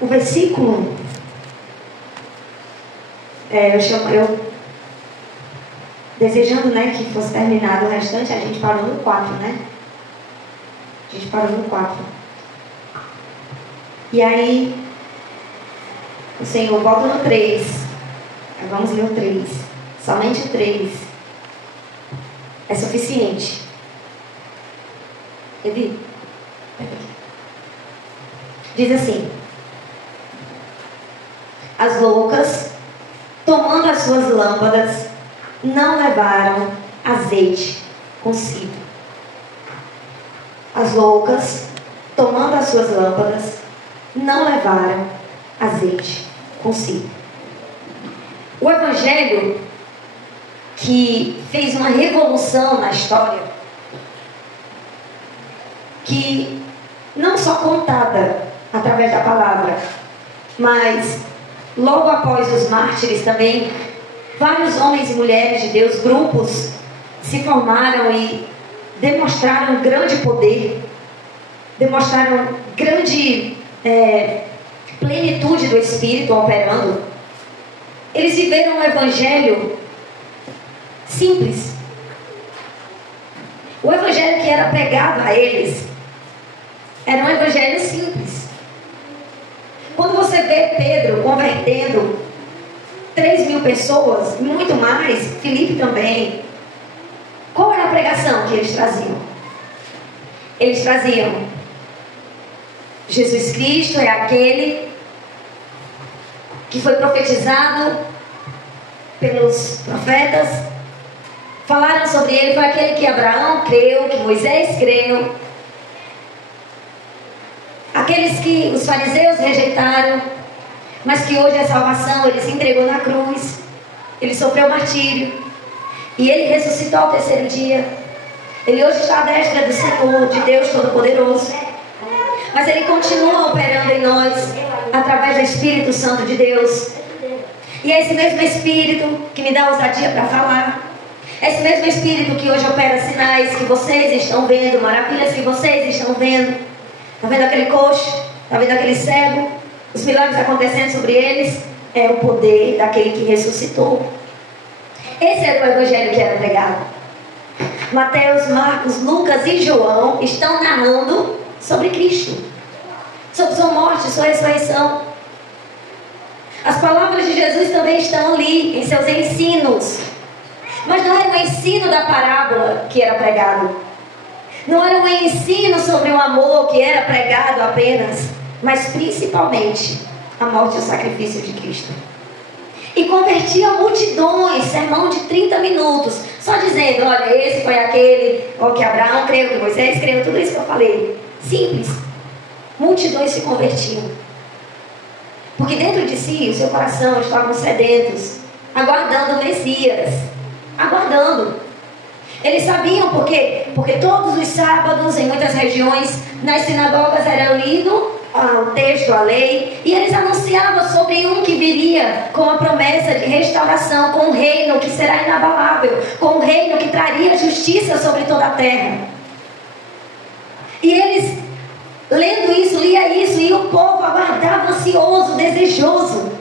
o versículo, eu desejando, né, que fosse terminado o restante, a gente parou no 4, né? A gente parou no 4. E aí, o Senhor volta no 3. Vamos ler o 3. Somente o 3 é suficiente. Ele diz assim: as loucas, tomando as suas lâmpadas, não levaram azeite consigo. As loucas, tomando as suas lâmpadas, não levaram azeite consigo. O evangelho que fez uma revolução na história, que não só contada através da palavra, mas logo após os mártires também, vários homens e mulheres de Deus, grupos, se formaram e demonstraram grande poder, demonstraram grande plenitude do Espírito operando. Eles viveram um evangelho simples. O evangelho que era pregado a eles era um evangelho simples. Quando você vê Pedro convertendo 3.000 pessoas, muito mais, Filipe também, qual era a pregação que eles traziam? Eles traziam: Jesus Cristo é aquele que foi profetizado pelos profetas. Falaram sobre ele, foi aquele que Abraão creu, que Moisés creu, aqueles que os fariseus rejeitaram, mas que hoje a salvação, ele se entregou na cruz, ele sofreu martírio e ele ressuscitou ao terceiro dia. Ele hoje está à destra do Senhor, de Deus Todo-Poderoso, mas ele continua operando em nós através do Espírito Santo de Deus. E é esse mesmo Espírito que me dá ousadia para falar, é esse mesmo Espírito que hoje opera sinais que vocês estão vendo, maravilhas que vocês estão vendo. Está vendo aquele coxo? Está vendo aquele cego? Os milagres acontecendo sobre eles? É o poder daquele que ressuscitou. Esse era o evangelho que era pregado. Mateus, Marcos, Lucas e João estão narrando sobre Cristo, sobre sua morte, sua ressurreição. As palavras de Jesus também estão ali em seus ensinos, mas não era o ensino da parábola que era pregado, não era o ensino sobre o amor que era pregado apenas, mas principalmente a morte e o sacrifício de Cristo. E convertia multidões, sermão de 30 minutos, só dizendo: olha, esse foi aquele, que Abraão creu, que Moisés creu, tudo isso que eu falei. Simples. Multidões se convertiam, porque dentro de si, o seu coração estavam sedentos, aguardando o Messias, aguardando. Eles sabiam por quê? Porque todos os sábados, em muitas regiões, nas sinagogas era lido o texto, a lei, e eles anunciavam sobre um que viria com a promessa de restauração, com um reino que será inabalável, com um reino que traria justiça sobre toda a terra. E eles, lendo isso, lia isso, e o povo aguardava ansioso, desejoso,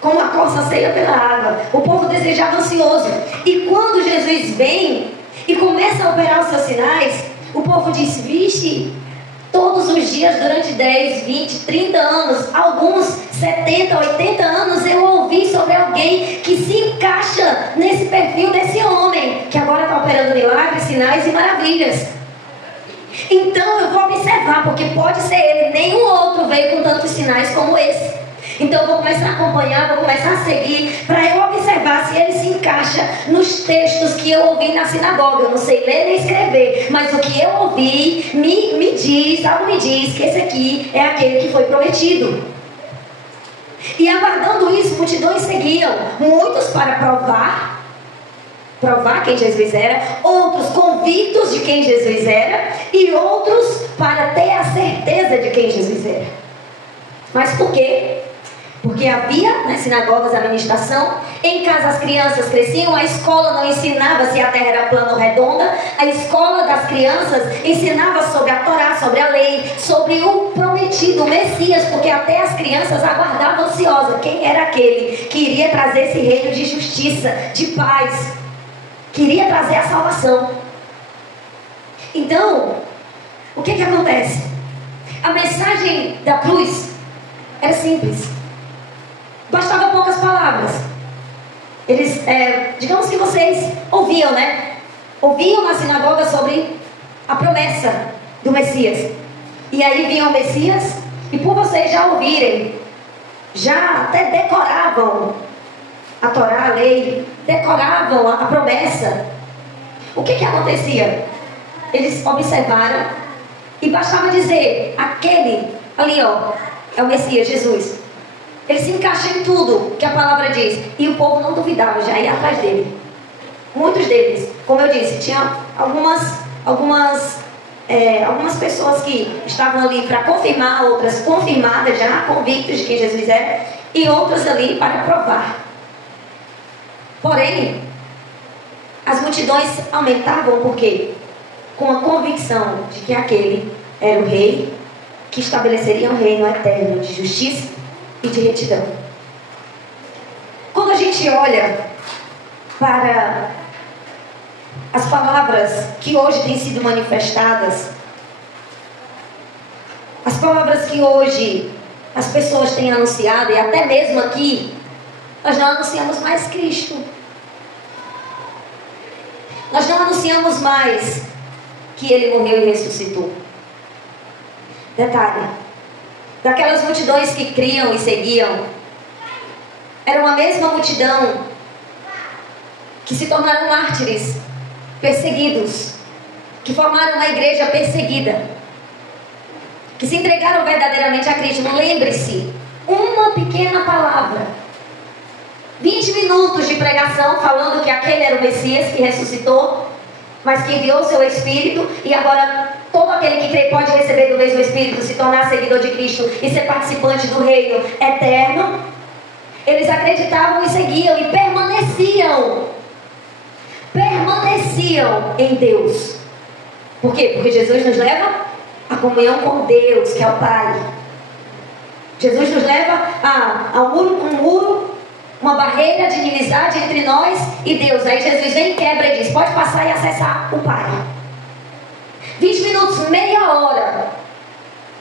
como a corça anseia pela água. O povo desejava ansioso. E quando Jesus vem e começa a operar os seus sinais, o povo diz: vixe, todos os dias durante 10, 20, 30 anos, alguns 70, 80 anos, eu ouvi sobre alguém que se encaixa nesse perfil desse homem, que agora está operando milagres, sinais e maravilhas. Então eu vou observar, porque pode ser ele, nenhum outro veio com tantos sinais como esse. Então eu vou começar a acompanhar, vou começar a seguir, para eu observar se ele se encaixa nos textos que eu ouvi na sinagoga. Eu não sei ler nem escrever, mas o que eu ouvi me diz, algo me diz que esse aqui é aquele que foi prometido. E aguardando isso, multidões seguiam, muitos para provar quem Jesus era, outros convictos de quem Jesus era, e outros para ter a certeza de quem Jesus era. Mas por quê? Porque havia nas sinagogas a ministração, em casa as crianças cresciam, a escola não ensinava se a terra era plana ou redonda, a escola das crianças ensinava sobre a Torá, sobre a lei, sobre o prometido, o Messias. Messias, porque até as crianças aguardavam ansiosas quem era aquele que iria trazer esse reino de justiça, de paz, que iria trazer a salvação. Então, o que acontece? A mensagem da cruz era simples, bastava poucas palavras. Eles, digamos que vocês ouviam, né? Ouviam na sinagoga sobre a promessa do Messias. E aí vinha o Messias, e por vocês já ouvirem, já até decoravam a Torá, a lei, decoravam a promessa. O que acontecia? Eles observaram e bastava dizer, aquele ali, ó, é o Messias, Jesus. Ele se encaixa em tudo que a palavra diz. E o povo não duvidava, já ia atrás dele. Muitos deles, como eu disse, tinha algumas pessoas que estavam ali para confirmar, outras confirmadas já, convictos de quem Jesus era, e outras ali para provar. Porém, as multidões aumentavam porque com a convicção de que aquele era o rei que estabeleceria um reino eterno de justiça e de retidão. Quando a gente olha para as palavras que hoje têm sido manifestadas, as palavras que hoje as pessoas têm anunciado, e até mesmo aqui, nós não anunciamos mais Cristo. Nós não anunciamos mais que Ele morreu e ressuscitou. Detalhe, daquelas multidões que criam e seguiam, era uma mesma multidão que se tornaram mártires, perseguidos, que formaram uma igreja perseguida, que se entregaram verdadeiramente a Cristo. Lembre-se, uma pequena palavra, 20 minutos de pregação falando que aquele era o Messias que ressuscitou, mas que enviou seu Espírito, e agora todo aquele que crê pode receber do mesmo Espírito, se tornar seguidor de Cristo e ser participante do reino eterno. Eles acreditavam e seguiam e permaneciam em Deus. Por quê? Porque Jesus nos leva à comunhão com Deus, que é o Pai. Jesus nos leva a um muro, uma barreira de inimizade entre nós e Deus. Aí Jesus vem, quebra e diz, pode passar e acessar o Pai. 20 minutos, meia hora,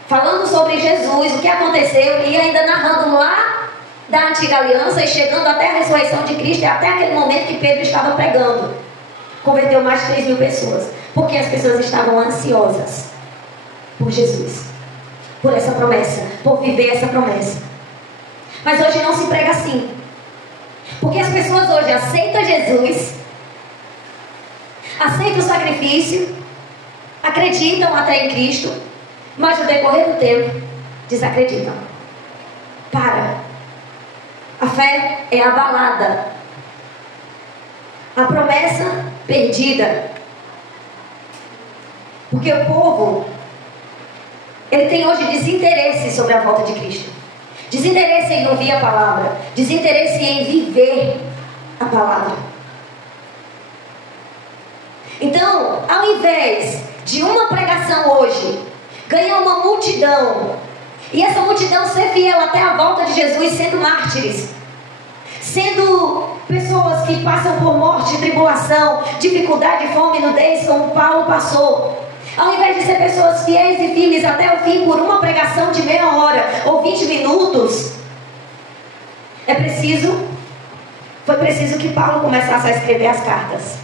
falando sobre Jesus, o que aconteceu, e ainda narrando lá da antiga aliança e chegando até a ressurreição de Cristo, e até aquele momento que Pedro estava pregando. Converteu mais de 3.000 pessoas, porque as pessoas estavam ansiosas por Jesus, por essa promessa, por viver essa promessa. Mas hoje não se prega assim, porque as pessoas hoje aceitam Jesus, aceitam o sacrifício, acreditam até em Cristo, mas no decorrer do tempo desacreditam. A fé é abalada, a promessa perdida, porque o povo, ele tem hoje desinteresse sobre a volta de Cristo, desinteresse em ouvir a palavra, desinteresse em viver a palavra. Então, ao invés de uma pregação hoje ganhar uma multidão, e essa multidão ser fiel até a volta de Jesus, sendo mártires, sendo pessoas que passam por morte, tribulação, dificuldade, fome, nudez, como Paulo passou, ao invés de ser pessoas fiéis e firmes até o fim por uma pregação de meia hora ou 20 minutos, foi preciso que Paulo começasse a escrever as cartas.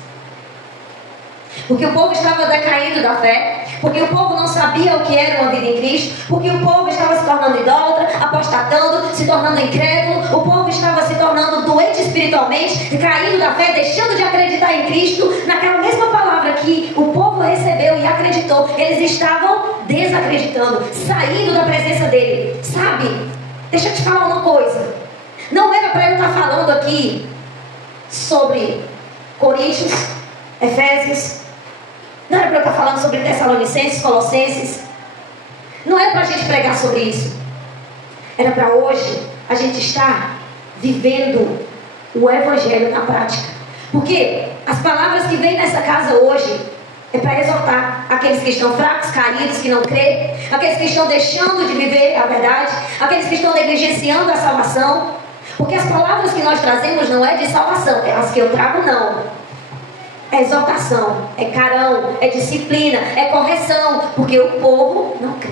Porque o povo estava decaindo da fé, porque o povo não sabia o que era uma vida em Cristo, porque o povo estava se tornando idólatra, apostatando, se tornando incrédulo, o povo estava se tornando doente espiritualmente, caindo da fé, deixando de acreditar em Cristo. Naquela mesma palavra que o povo recebeu e acreditou, eles estavam desacreditando, saindo da presença dele. Sabe, deixa eu te falar uma coisa, não era para eu estar falando aqui sobre Coríntios, Efésios, não era para eu estar falando sobre Tessalonicenses, Colossenses, não era para a gente pregar sobre isso, era para hoje a gente estar vivendo o Evangelho na prática. Porque as palavras que vêm nessa casa hoje É para exortar aqueles que estão fracos, caídos, que não crê, aqueles que estão deixando de viver a verdade, aqueles que estão negligenciando a salvação. Porque as palavras que nós trazemos não é de salvação, as que eu trago não. É exortação, é carão, é disciplina, é correção, porque o povo não crê.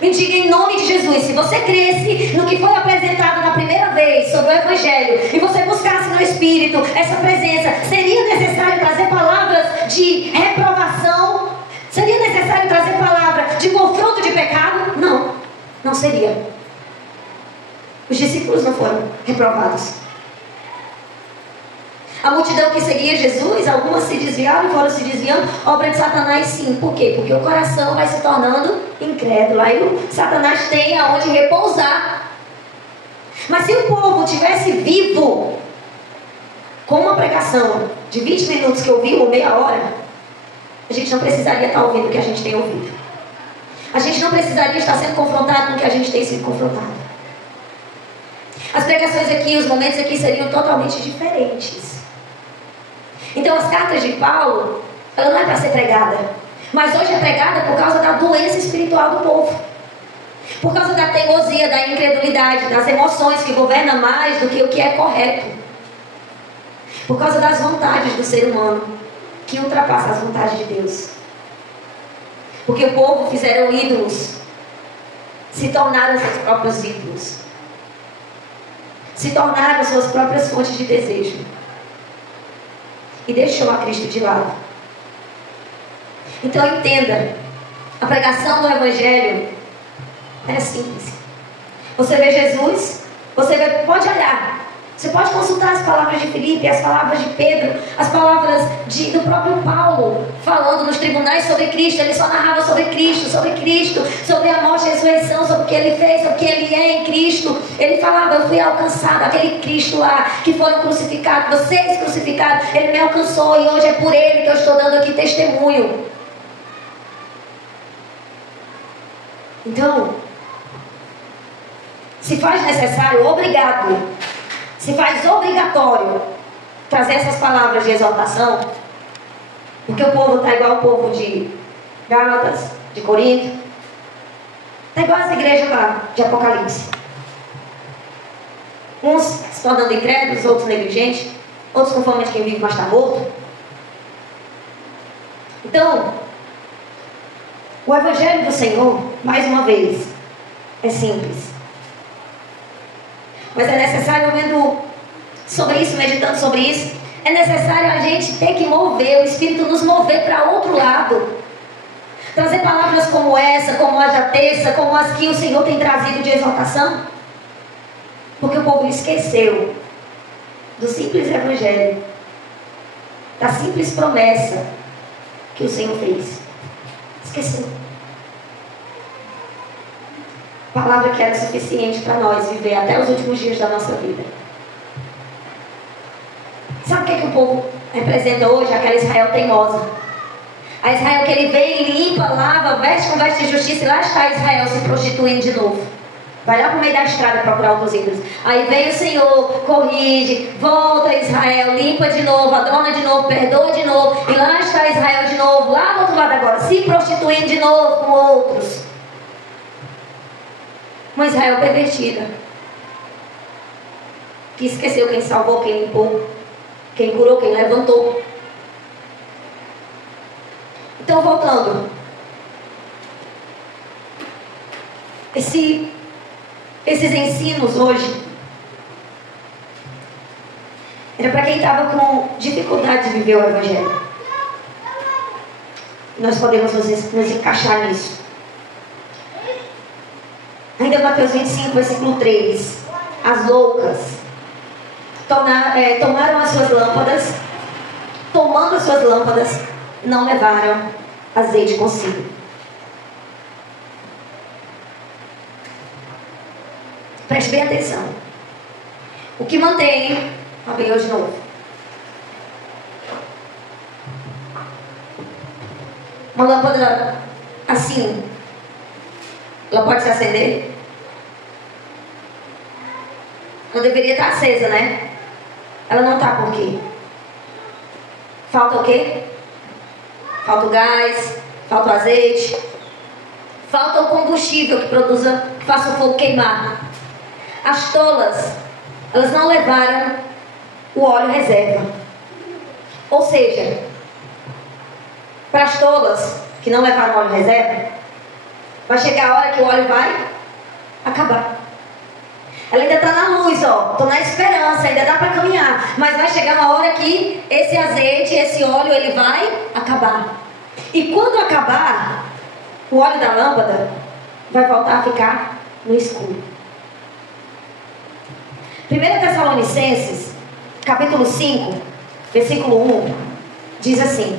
Me diga em nome de Jesus, se você cresce no que foi apresentado na primeira vez sobre o Evangelho e você buscasse no Espírito essa presença, seria necessário trazer palavras de reprovação? Seria necessário trazer palavras de confronto de pecado? Não, não seria. Os discípulos não foram reprovados. A multidão que seguia Jesus, algumas se desviaram e foram se desviando. Obra de Satanás, sim. Por quê? Porque o coração vai se tornando incrédulo. Aí o Satanás tem aonde repousar. Mas se o povo tivesse vivo, com uma pregação de 20 minutos que ouviu, ou meia hora, a gente não precisaria estar ouvindo o que a gente tem ouvido. A gente não precisaria estar sendo confrontado com o que a gente tem sido confrontado. As pregações aqui, os momentos aqui seriam totalmente diferentes. Então as cartas de Paulo, ela não é para ser pregada, mas hoje é pregada por causa da doença espiritual do povo, por causa da teimosia, da incredulidade, das emoções que governam mais do que o que é correto, por causa das vontades do ser humano que ultrapassam as vontades de Deus. Porque o povo fizeram ídolos, se tornaram seus próprios ídolos, se tornaram suas próprias fontes de desejo e deixou a Cristo de lado. Então entenda, a pregação do Evangelho é simples. Você vê Jesus, pode olhar, você pode consultar as palavras de Filipe, as palavras de Pedro, as palavras do próprio Paulo, falando nos tribunais sobre Cristo. Ele só narrava sobre Cristo, sobre a morte e a ressurreição, sobre o que ele fez, sobre o que ele é em Cristo. Ele falava: eu fui alcançado, aquele Cristo lá que foram crucificados, vocês crucificaram, ele me alcançou e hoje é por ele que eu estou dando aqui testemunho. Então, se faz necessário, se faz obrigatório trazer essas palavras de exortação, porque o povo está igual o povo de Gálatas, de Corinto, está igual essa igreja lá de Apocalipse. Uns se tornando incrédulos, outros negligentes, outros com fama de quem vive mas está morto. Então, o Evangelho do Senhor, mais uma vez, é simples. Mas é necessário, vendo sobre isso, meditando sobre isso, é necessário a gente ter que mover, o Espírito nos mover para outro lado. Trazer palavras como essa, como a da terça, como as que o Senhor tem trazido de exortação. Porque o povo esqueceu do simples Evangelho, da simples promessa que o Senhor fez. Esqueceu. Palavra que era suficiente para nós viver até os últimos dias da nossa vida. Sabe o que o povo representa hoje? Aquela Israel teimosa. A Israel que ele vem, limpa, lava, veste com veste de justiça, e lá está Israel se prostituindo de novo. Vai lá para o meio da estrada procurar outros ídolos. Aí vem o Senhor, corrige, volta Israel, limpa de novo, adorna de novo, perdoa de novo. E lá está Israel de novo, lá do outro lado agora, se prostituindo de novo com outros. Uma Israel pervertida, que esqueceu quem salvou, quem limpou, quem curou, quem levantou. Então, voltando, esses ensinos hoje era para quem estava com dificuldade de viver o Evangelho. Nós podemos nos encaixar nisso. Ainda Mateus 25, versículo 3. As loucas tomaram as suas lâmpadas, tomando as suas lâmpadas, não levaram azeite consigo. Preste bem atenção. O que mantém, abriu de novo. Uma lâmpada assim, ela pode se acender? Ela deveria estar acesa, né? Ela não está por quê? falta o quê? Falta o gás, falta o azeite, falta o combustível que faça o fogo queimar. As tolas, elas não levaram o óleo reserva. Ou seja, para as tolas que não levaram óleo reserva, vai chegar a hora que o óleo vai acabar. Ela ainda está na luz, ó. Estou na esperança, ainda dá para caminhar. Mas vai chegar uma hora que esse azeite, esse óleo, ele vai acabar. E quando acabar, o óleo da lâmpada vai voltar a ficar no escuro. 1 Tessalonicenses, capítulo 5, versículo 1, diz assim: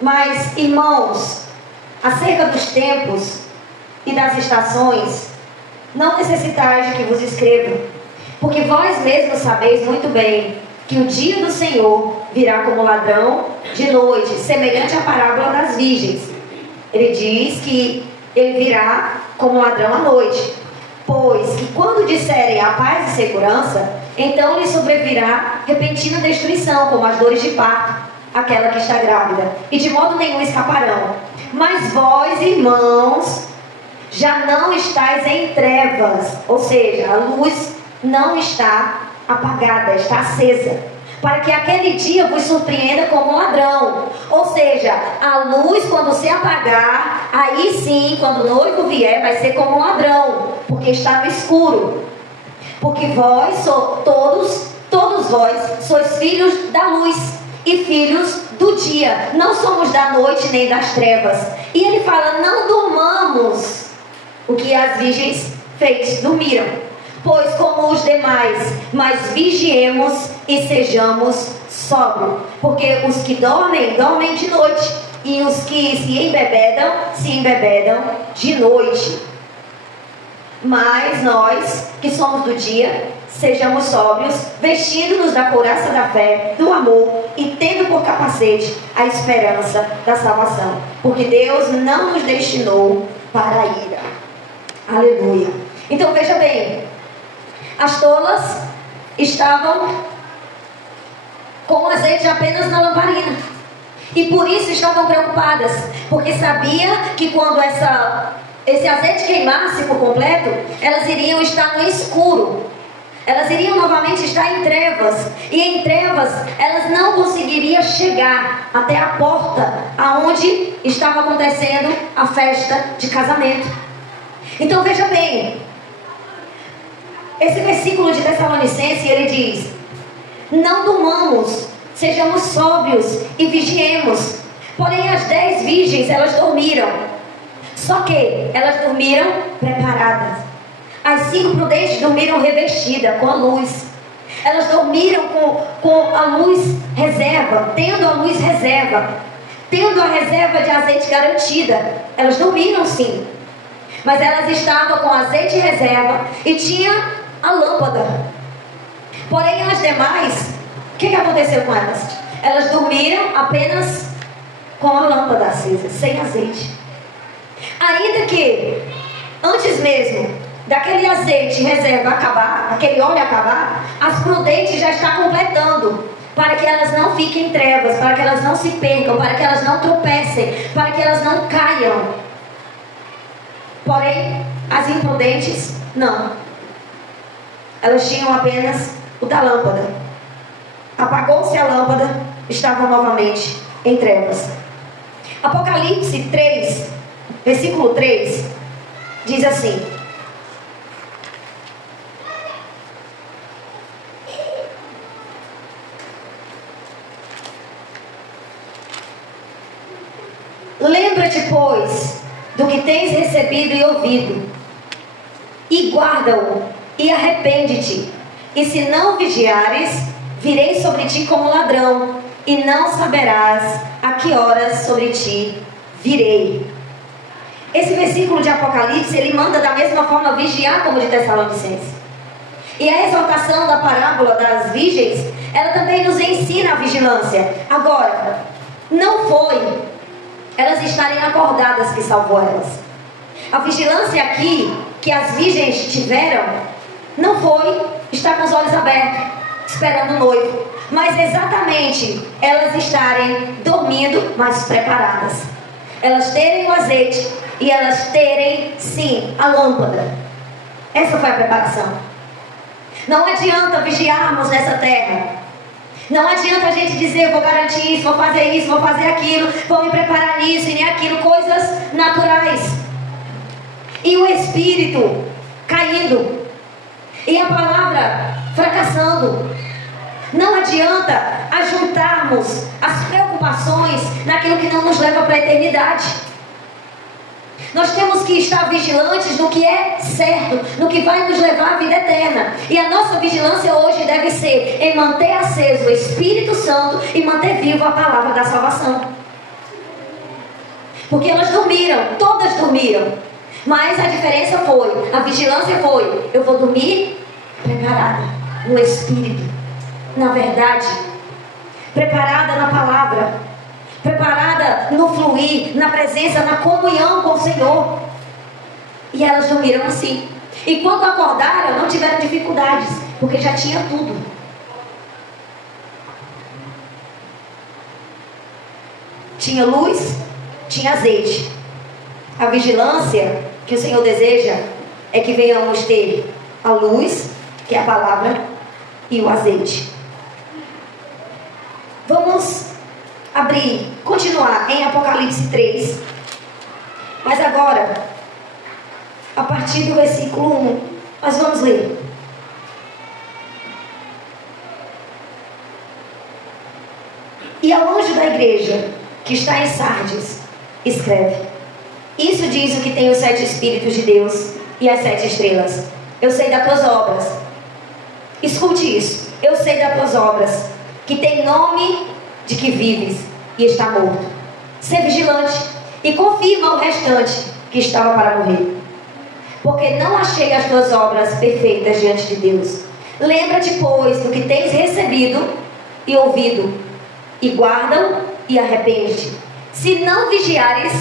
Mas, irmãos, acerca dos tempos e das estações, não necessitais de que vos escreva, porque vós mesmos sabeis muito bem que o dia do Senhor virá como ladrão de noite, semelhante à parábola das virgens. Ele diz que ele virá como ladrão à noite, pois que quando disserem a paz e segurança, então lhe sobrevirá repentina destruição, como as dores de parto, aquela que está grávida, e de modo nenhum escaparão. Mas vós, irmãos, já não estáis em trevas, ou seja, a luz não está apagada, está acesa, para que aquele dia vos surpreenda como um ladrão. Ou seja, a luz, quando se apagar, aí sim, quando o noivo vier, vai ser como um ladrão, porque está no escuro. Porque vós, todos vós, sois filhos da luz e filhos do dia, não somos da noite nem das trevas. E ele fala: não durmamos o que as virgens dormiram. Pois como os demais, mas vigiemos e sejamos sóbrios. Porque os que dormem, dormem de noite, e os que se embebedam de noite. Mas nós, que somos do dia, sejamos sóbrios, vestindo-nos da couraça da fé, do amor, e tendo por capacete a esperança da salvação. Porque Deus não nos destinou para a ira. Aleluia. Então veja bem, as tolas estavam com azeite apenas na lamparina, e por isso estavam preocupadas, porque sabia que quando esse azeite queimasse por completo, elas iriam estar no escuro, elas iriam novamente estar em trevas, e em trevas elas não conseguiriam chegar até a porta aonde estava acontecendo a festa de casamento. Então veja bem, esse versículo de Tessalonicenses, ele diz: não durmamos, sejamos sóbrios e vigiemos. Porém as 10 virgens, elas dormiram, só que elas dormiram preparadas. As 5 prudentes dormiram revestidas com a luz. Elas dormiram com a luz reserva, tendo a luz reserva, tendo a reserva de azeite garantida. Elas dormiram sim, mas elas estavam com azeite reserva e tinha a lâmpada. Porém as demais, o que aconteceu com elas? Elas dormiram apenas com a lâmpada acesa, sem azeite. Ainda que antes mesmo daquele azeite reserva acabar, aquele óleo acabar, as prudentes já estão completando, para que elas não fiquem em trevas, para que elas não se percam, para que elas não tropecem, para que elas não caiam. Porém as imprudentes não. Elas tinham apenas o da lâmpada. Apagou-se a lâmpada, estavam novamente em trevas. Apocalipse 3, versículo 3, diz assim: lembra-te, pois, do que tens recebido e ouvido, e guarda-o, e arrepende-te. E se não vigiares, virei sobre ti como ladrão, e não saberás a que horas sobre ti virei. Esse versículo de Apocalipse, ele manda da mesma forma vigiar como de Tessalonicenses. E a exortação da parábola das virgens, ela também nos ensina a vigilância. Agora, não foi elas estarem acordadas que salvou elas. A vigilância aqui que as virgens tiveram não foi estar com os olhos abertos, esperando o noivo. mas exatamente elas estarem dormindo, mas preparadas. Elas terem o azeite e elas terem, sim, a lâmpada. Essa foi a preparação. Não adianta vigiarmos nessa terra. Não adianta a gente dizer, eu vou garantir isso, vou fazer aquilo, vou me preparar nisso e nem aquilo, coisas naturais. E o espírito caindo. E a palavra fracassando. Não adianta ajuntarmos as preocupações naquilo que não nos leva para a eternidade. Nós temos que estar vigilantes no que é certo, no que vai nos levar à vida eterna. E a nossa vigilância hoje deve ser em manter aceso o Espírito Santo e manter vivo a palavra da salvação. Porque elas dormiram, todas dormiram. Mas a diferença foi, a vigilância foi, eu vou dormir preparada no Espírito, na verdade, preparada na palavra, preparada no fluir, na presença, na comunhão com o Senhor. E elas dormiram assim. E quando acordaram, não tiveram dificuldades, porque já tinha tudo. Tinha luz, tinha azeite. A vigilância que o Senhor deseja é que venhamos ter a luz, que é a palavra, e o azeite. Vamos abrir, continuar em Apocalipse 3. Mas agora, a partir do versículo 1, nós vamos ler. E ao anjo da igreja que está em Sardes, escreve: isso diz o que tem os 7 Espíritos de Deus e as 7 estrelas. Eu sei das tuas obras. Escute isso. Eu sei das tuas obras, que tem nome de que vives e está morto. Ser vigilante e confirma o restante que estava para morrer. Porque não achei as tuas obras perfeitas diante de Deus. Lembra-te, pois, do que tens recebido e ouvido, e guarda-o e arrepende-te. Se não vigiares,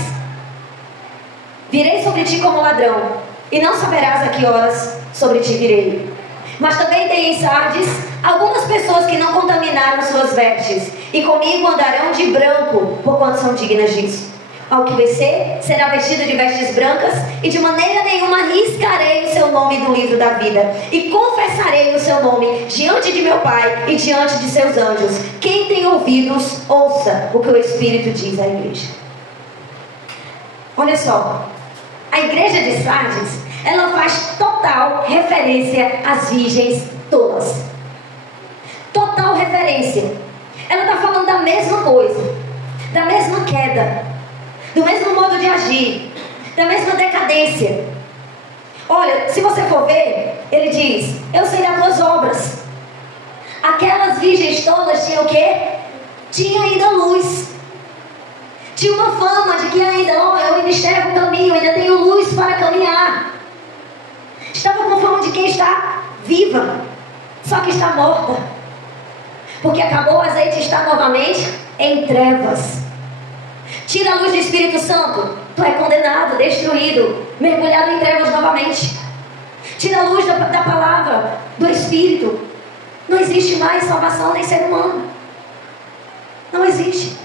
virei sobre ti como ladrão, e não saberás a que horas sobre ti virei. Mas também tem em Sardes algumas pessoas que não contaminaram suas vestes, e comigo andarão de branco, porquanto são dignas disso. Ao que vencer, será vestido de vestes brancas, e de maneira nenhuma riscarei o seu nome do livro da vida, e confessarei o seu nome diante de meu Pai e diante de seus anjos. Quem tem ouvidos, ouça o que o Espírito diz à igreja. Olha só, a igreja de Sardes, ela faz total referência às virgens todas. Total referência. Ela está falando da mesma coisa, da mesma queda, do mesmo modo de agir, da mesma decadência. Olha, se você for ver, ele diz: eu sei das tuas obras. Aquelas virgens todas tinham o quê? Tinha ainda luz. Tinha uma fama de que ainda, eu ainda enxergo o caminho, ainda tenho luz para caminhar. Estava com fama de quem está viva, só que está morta. Porque acabou o azeite e está novamente em trevas. Tira a luz do Espírito Santo, tu é condenado, destruído, mergulhado em trevas novamente. Tira a luz da palavra, do Espírito. Não existe mais salvação nem ser humano. Não existe.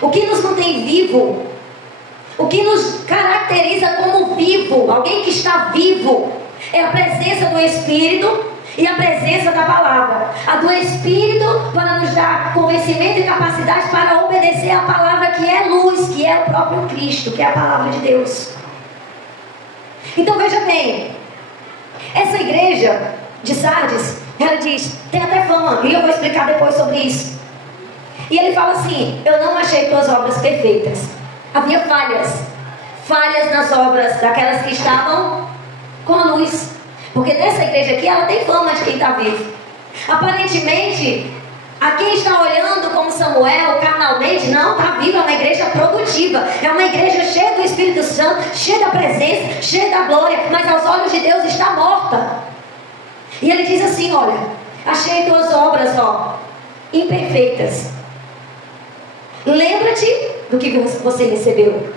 O que nos mantém vivo, o que nos caracteriza como vivo, alguém que está vivo, é a presença do Espírito e a presença da palavra. A do Espírito para nos dar convencimento e capacidade para obedecer a palavra que é luz, que é o próprio Cristo, que é a palavra de Deus. Então veja bem, essa igreja de Sardes, ela diz, tem até fama, e eu vou explicar depois sobre isso. E ele fala assim: eu não achei tuas obras perfeitas. Havia falhas nas obras daquelas que estavam com a luz. Porque nessa igreja aqui, ela tem fama de quem está vivo. Aparentemente, a quem está olhando como Samuel, carnalmente, não, está viva. É uma igreja produtiva, é uma igreja cheia do Espírito Santo, cheia da presença, cheia da glória, mas aos olhos de Deus está morta. E ele diz assim: olha, achei tuas obras, imperfeitas. Lembra-te do que você recebeu.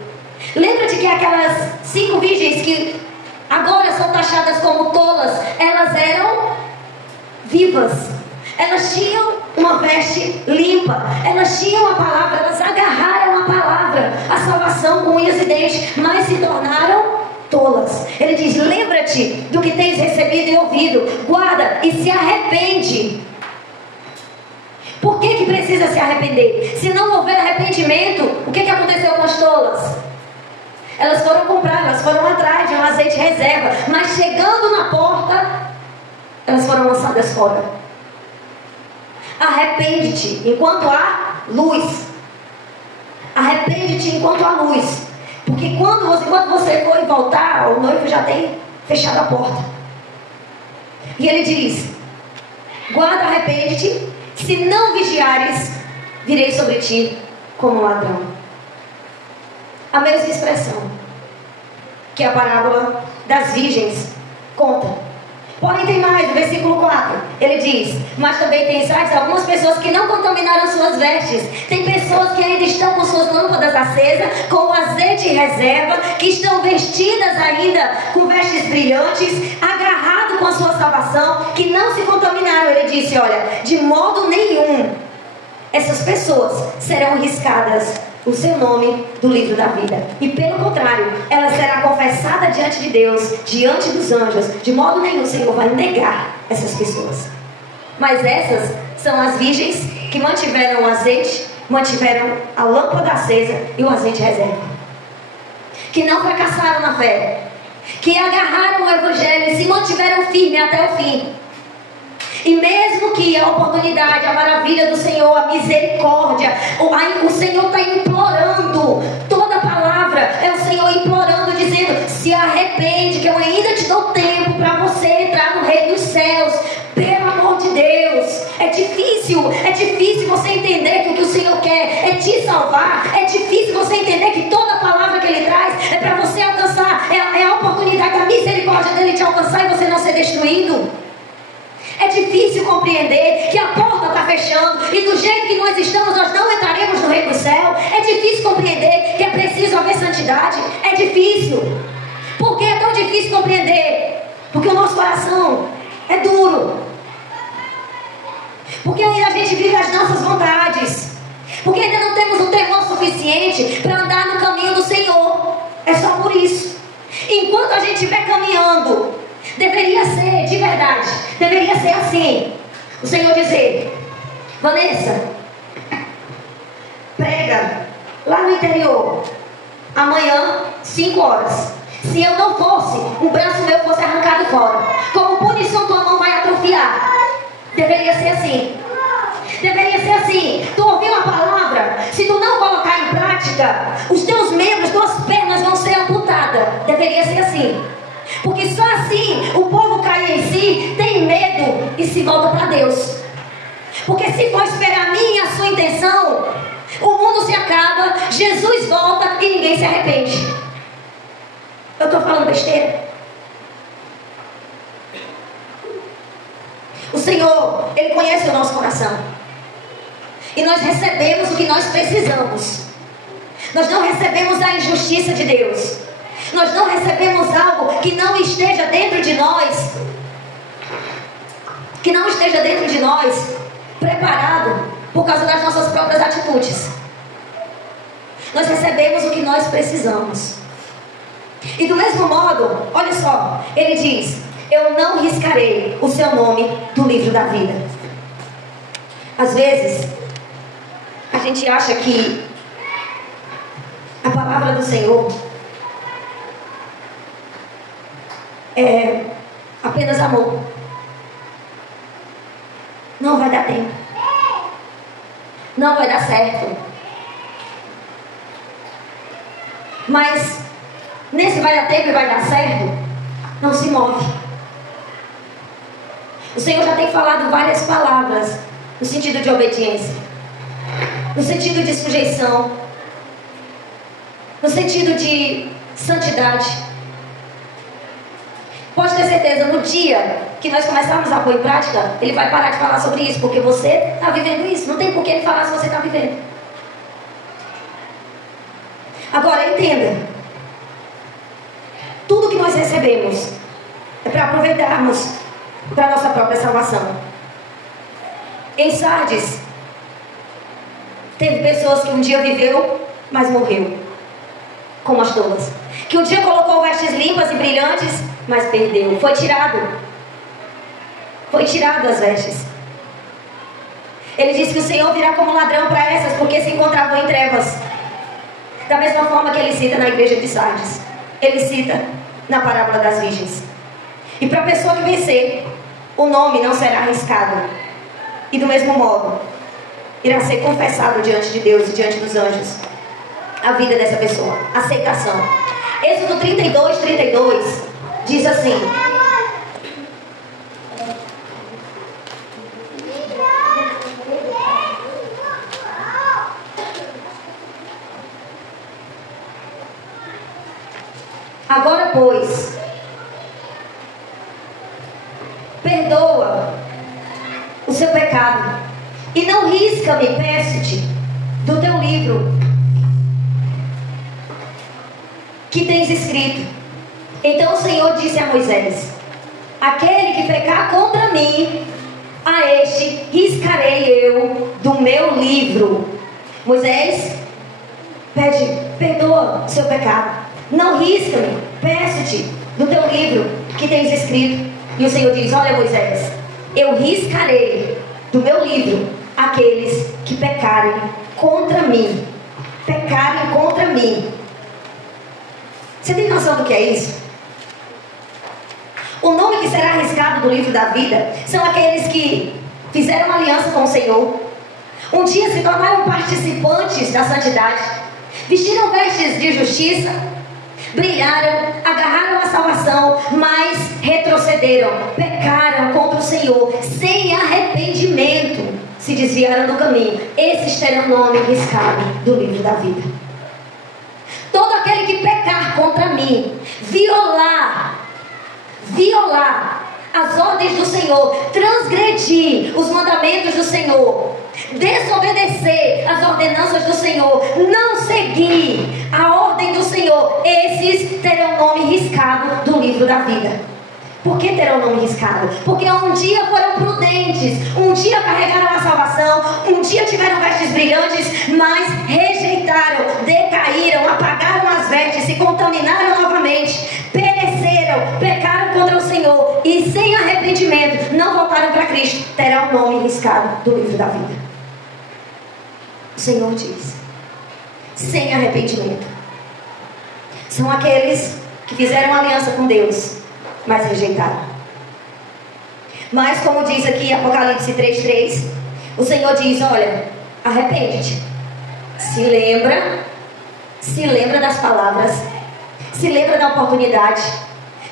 Lembra-te que aquelas 5 virgens que agora são taxadas como tolas, elas eram vivas. Elas tinham uma veste limpa, elas tinham a palavra, elas agarraram a palavra, a salvação com unhas e dentes, mas se tornaram tolas. Ele diz: lembra-te do que tens recebido e ouvido, guarda e se arrepende. Por que precisa se arrepender? Se não houver arrependimento, o que aconteceu com as tolas? Elas foram comprar, elas foram atrás de um azeite reserva, mas chegando na porta, elas foram lançadas fora. Arrepende-te enquanto há luz. Arrepende-te enquanto há luz. Porque quando você for voltar, o noivo já tem fechado a porta. E ele diz: guarda, arrepende-te, se não vigiares, virei sobre ti como ladrão. A mesma expressão que a parábola das virgens conta. Porém tem mais, no versículo 4, ele diz: mas também tem sites algumas pessoas que não contaminaram suas vestes. Tem pessoas que ainda estão com suas lâmpadas acesas, com o azeite em reserva, que estão vestidas ainda com vestes brilhantes, agarrado com a sua salvação, que não se contaminaram. Ele disse: olha, de modo nenhum essas pessoas serão riscadas o seu nome do livro da vida. E pelo contrário, ela será confessada diante de Deus, diante dos anjos. De modo nenhum o Senhor vai negar essas pessoas. Mas essas são as virgens que mantiveram o azeite, mantiveram a lâmpada acesa e o azeite reserva, que não fracassaram na fé, que agarraram o evangelho e se mantiveram firmes até o fim. E mesmo que a oportunidade, a maravilha do Senhor, a misericórdia, o Senhor está implorando, toda palavra é o Senhor implorando, dizendo: se arrepende, que eu ainda te dou tempo para você entrar no reino dos céus. Pelo amor de Deus, é difícil você entender que o que o Senhor quer é te salvar. É difícil você entender que toda palavra que Ele traz é para você alcançar, é a oportunidade da misericórdia dEle te alcançar e você não ser destruído. É difícil compreender que a porta está fechando e do jeito que nós estamos, nós não entraremos no reino do céu. É difícil compreender que é preciso haver santidade. É difícil. Por que é tão difícil compreender? Porque o nosso coração é duro. Porque ainda a gente vive as nossas vontades. Porque ainda não temos o temor suficiente para andar no caminho do Senhor. É só por isso. Enquanto a gente estiver caminhando, deveria ser, de verdade, deveria ser assim. O Senhor dizer: Vanessa, prega lá no interior, amanhã, 5 horas. Se eu não fosse, um braço meu fosse arrancado fora. Como punição, tua mão vai atrofiar. Deveria ser assim. Deveria ser assim. Tu ouviu a palavra? Se tu não colocar em prática, os teus membros, tuas pernas vão ser amputadas. Deveria ser assim. Porque só assim o povo cai em si, tem medo e se volta para Deus. Porque se for esperar a minha e a sua intenção, o mundo se acaba, Jesus volta e ninguém se arrepende. Eu estou falando besteira? O Senhor, Ele conhece o nosso coração. E nós recebemos o que nós precisamos. Nós não recebemos a injustiça de Deus. Nós não recebemos algo que não esteja dentro de nós, preparado por causa das nossas próprias atitudes. Nós recebemos o que nós precisamos. E do mesmo modo, olha só, Ele diz: eu não riscarei o seu nome do livro da vida. Às vezes a gente acha que a palavra do Senhor é apenas amor. Não vai dar tempo. Não vai dar certo. Mas nesse vai dar tempo e vai dar certo, não se move. O Senhor já tem falado várias palavras no sentido de obediência, no sentido de sujeição, no sentido de santidade. Pode ter certeza, no dia que nós começarmos a pôr em prática, Ele vai parar de falar sobre isso, porque você está vivendo isso. Não tem por que Ele falar se você está vivendo. Agora entenda, tudo que nós recebemos é para aproveitarmos para a nossa própria salvação. Em Sardes, teve pessoas que um dia viveu, mas morreu, como as tolas. Que um dia colocou vestes limpas e brilhantes, mas perdeu. Foi tirado as vestes. Ele disse que o Senhor virá como ladrão para essas, porque se encontravam em trevas. Da mesma forma que ele cita na igreja de Sardes, ele cita na parábola das virgens. E para a pessoa que vencer, o nome não será arriscado. E do mesmo modo, irá ser confessado diante de Deus e diante dos anjos a vida dessa pessoa. Aceitação. Êxodo 32 diz assim: agora, pois, perdoa o seu pecado e não risca-me, peço-te, do teu livro que tens escrito. Então o Senhor disse a Moisés: aquele que pecar contra mim, a este riscarei eu do meu livro. Moisés pede: perdoa o seu pecado, não risca-me, peço-te, do teu livro que tens escrito. E o Senhor diz: olha, Moisés, eu riscarei do meu livro aqueles que pecarem contra mim. Pecarem contra mim. Você tem noção do que é isso? O nome que será arriscado do livro da vida são aqueles que fizeram aliança com o Senhor, um dia se tornaram participantes da santidade, vestiram vestes de justiça, brilharam, agarraram a salvação, mas retrocederam, pecaram contra o Senhor, sem arrependimento, se desviaram do caminho. Esses terão nome riscado do livro da vida. Todo aquele que pecar contra mim, violar as ordens do Senhor, transgredir os mandamentos do Senhor, desobedecer as ordenanças do Senhor, não seguir a ordem do Senhor, esses terão nome riscado do livro da vida. Por que terão nome riscado? Porque um dia foram prudentes, um dia carregaram a salvação, um dia tiveram vestes brilhantes, mas rejeitaram, decaíram, apagaram as vestes, se contaminaram novamente, pereceram, pecaram contra o Senhor e sem arrependimento não voltaram para Cristo, terão nome riscado do livro da vida. O Senhor diz: sem arrependimento. São aqueles que fizeram aliança com Deus, mas rejeitaram. Mas como diz aqui Apocalipse 3:3, o Senhor diz: olha, arrepende-te, se lembra das palavras, se lembra da oportunidade,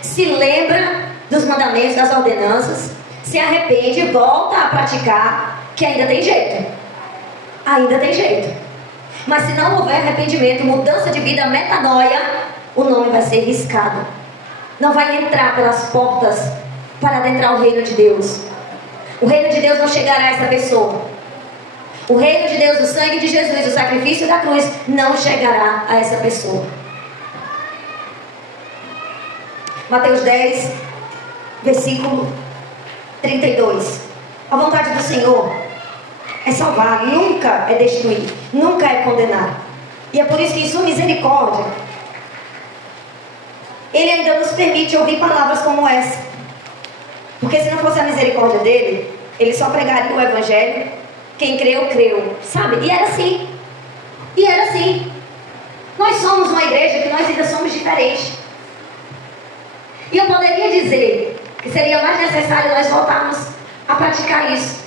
se lembra dos mandamentos, das ordenanças, se arrepende e volta a praticar, que ainda tem jeito. Ainda tem jeito. Mas se não houver arrependimento, mudança de vida, metanoia, o nome vai ser riscado. Não vai entrar pelas portas para adentrar o reino de Deus. O reino de Deus não chegará a essa pessoa. O reino de Deus, o sangue de Jesus, o sacrifício da cruz, não chegará a essa pessoa. Mateus 10, versículo 32. A vontade do Senhor é salvar, nunca é destruir, nunca é condenar. E é por isso que em sua misericórdia Ele ainda nos permite ouvir palavras como essa. Porque se não fosse a misericórdia dele, ele só pregaria o evangelho. Quem creu, creu. Sabe? E era assim. Nós somos uma igreja que nós ainda somos diferentes. E eu poderia dizer que seria mais necessário nós voltarmos a praticar isso.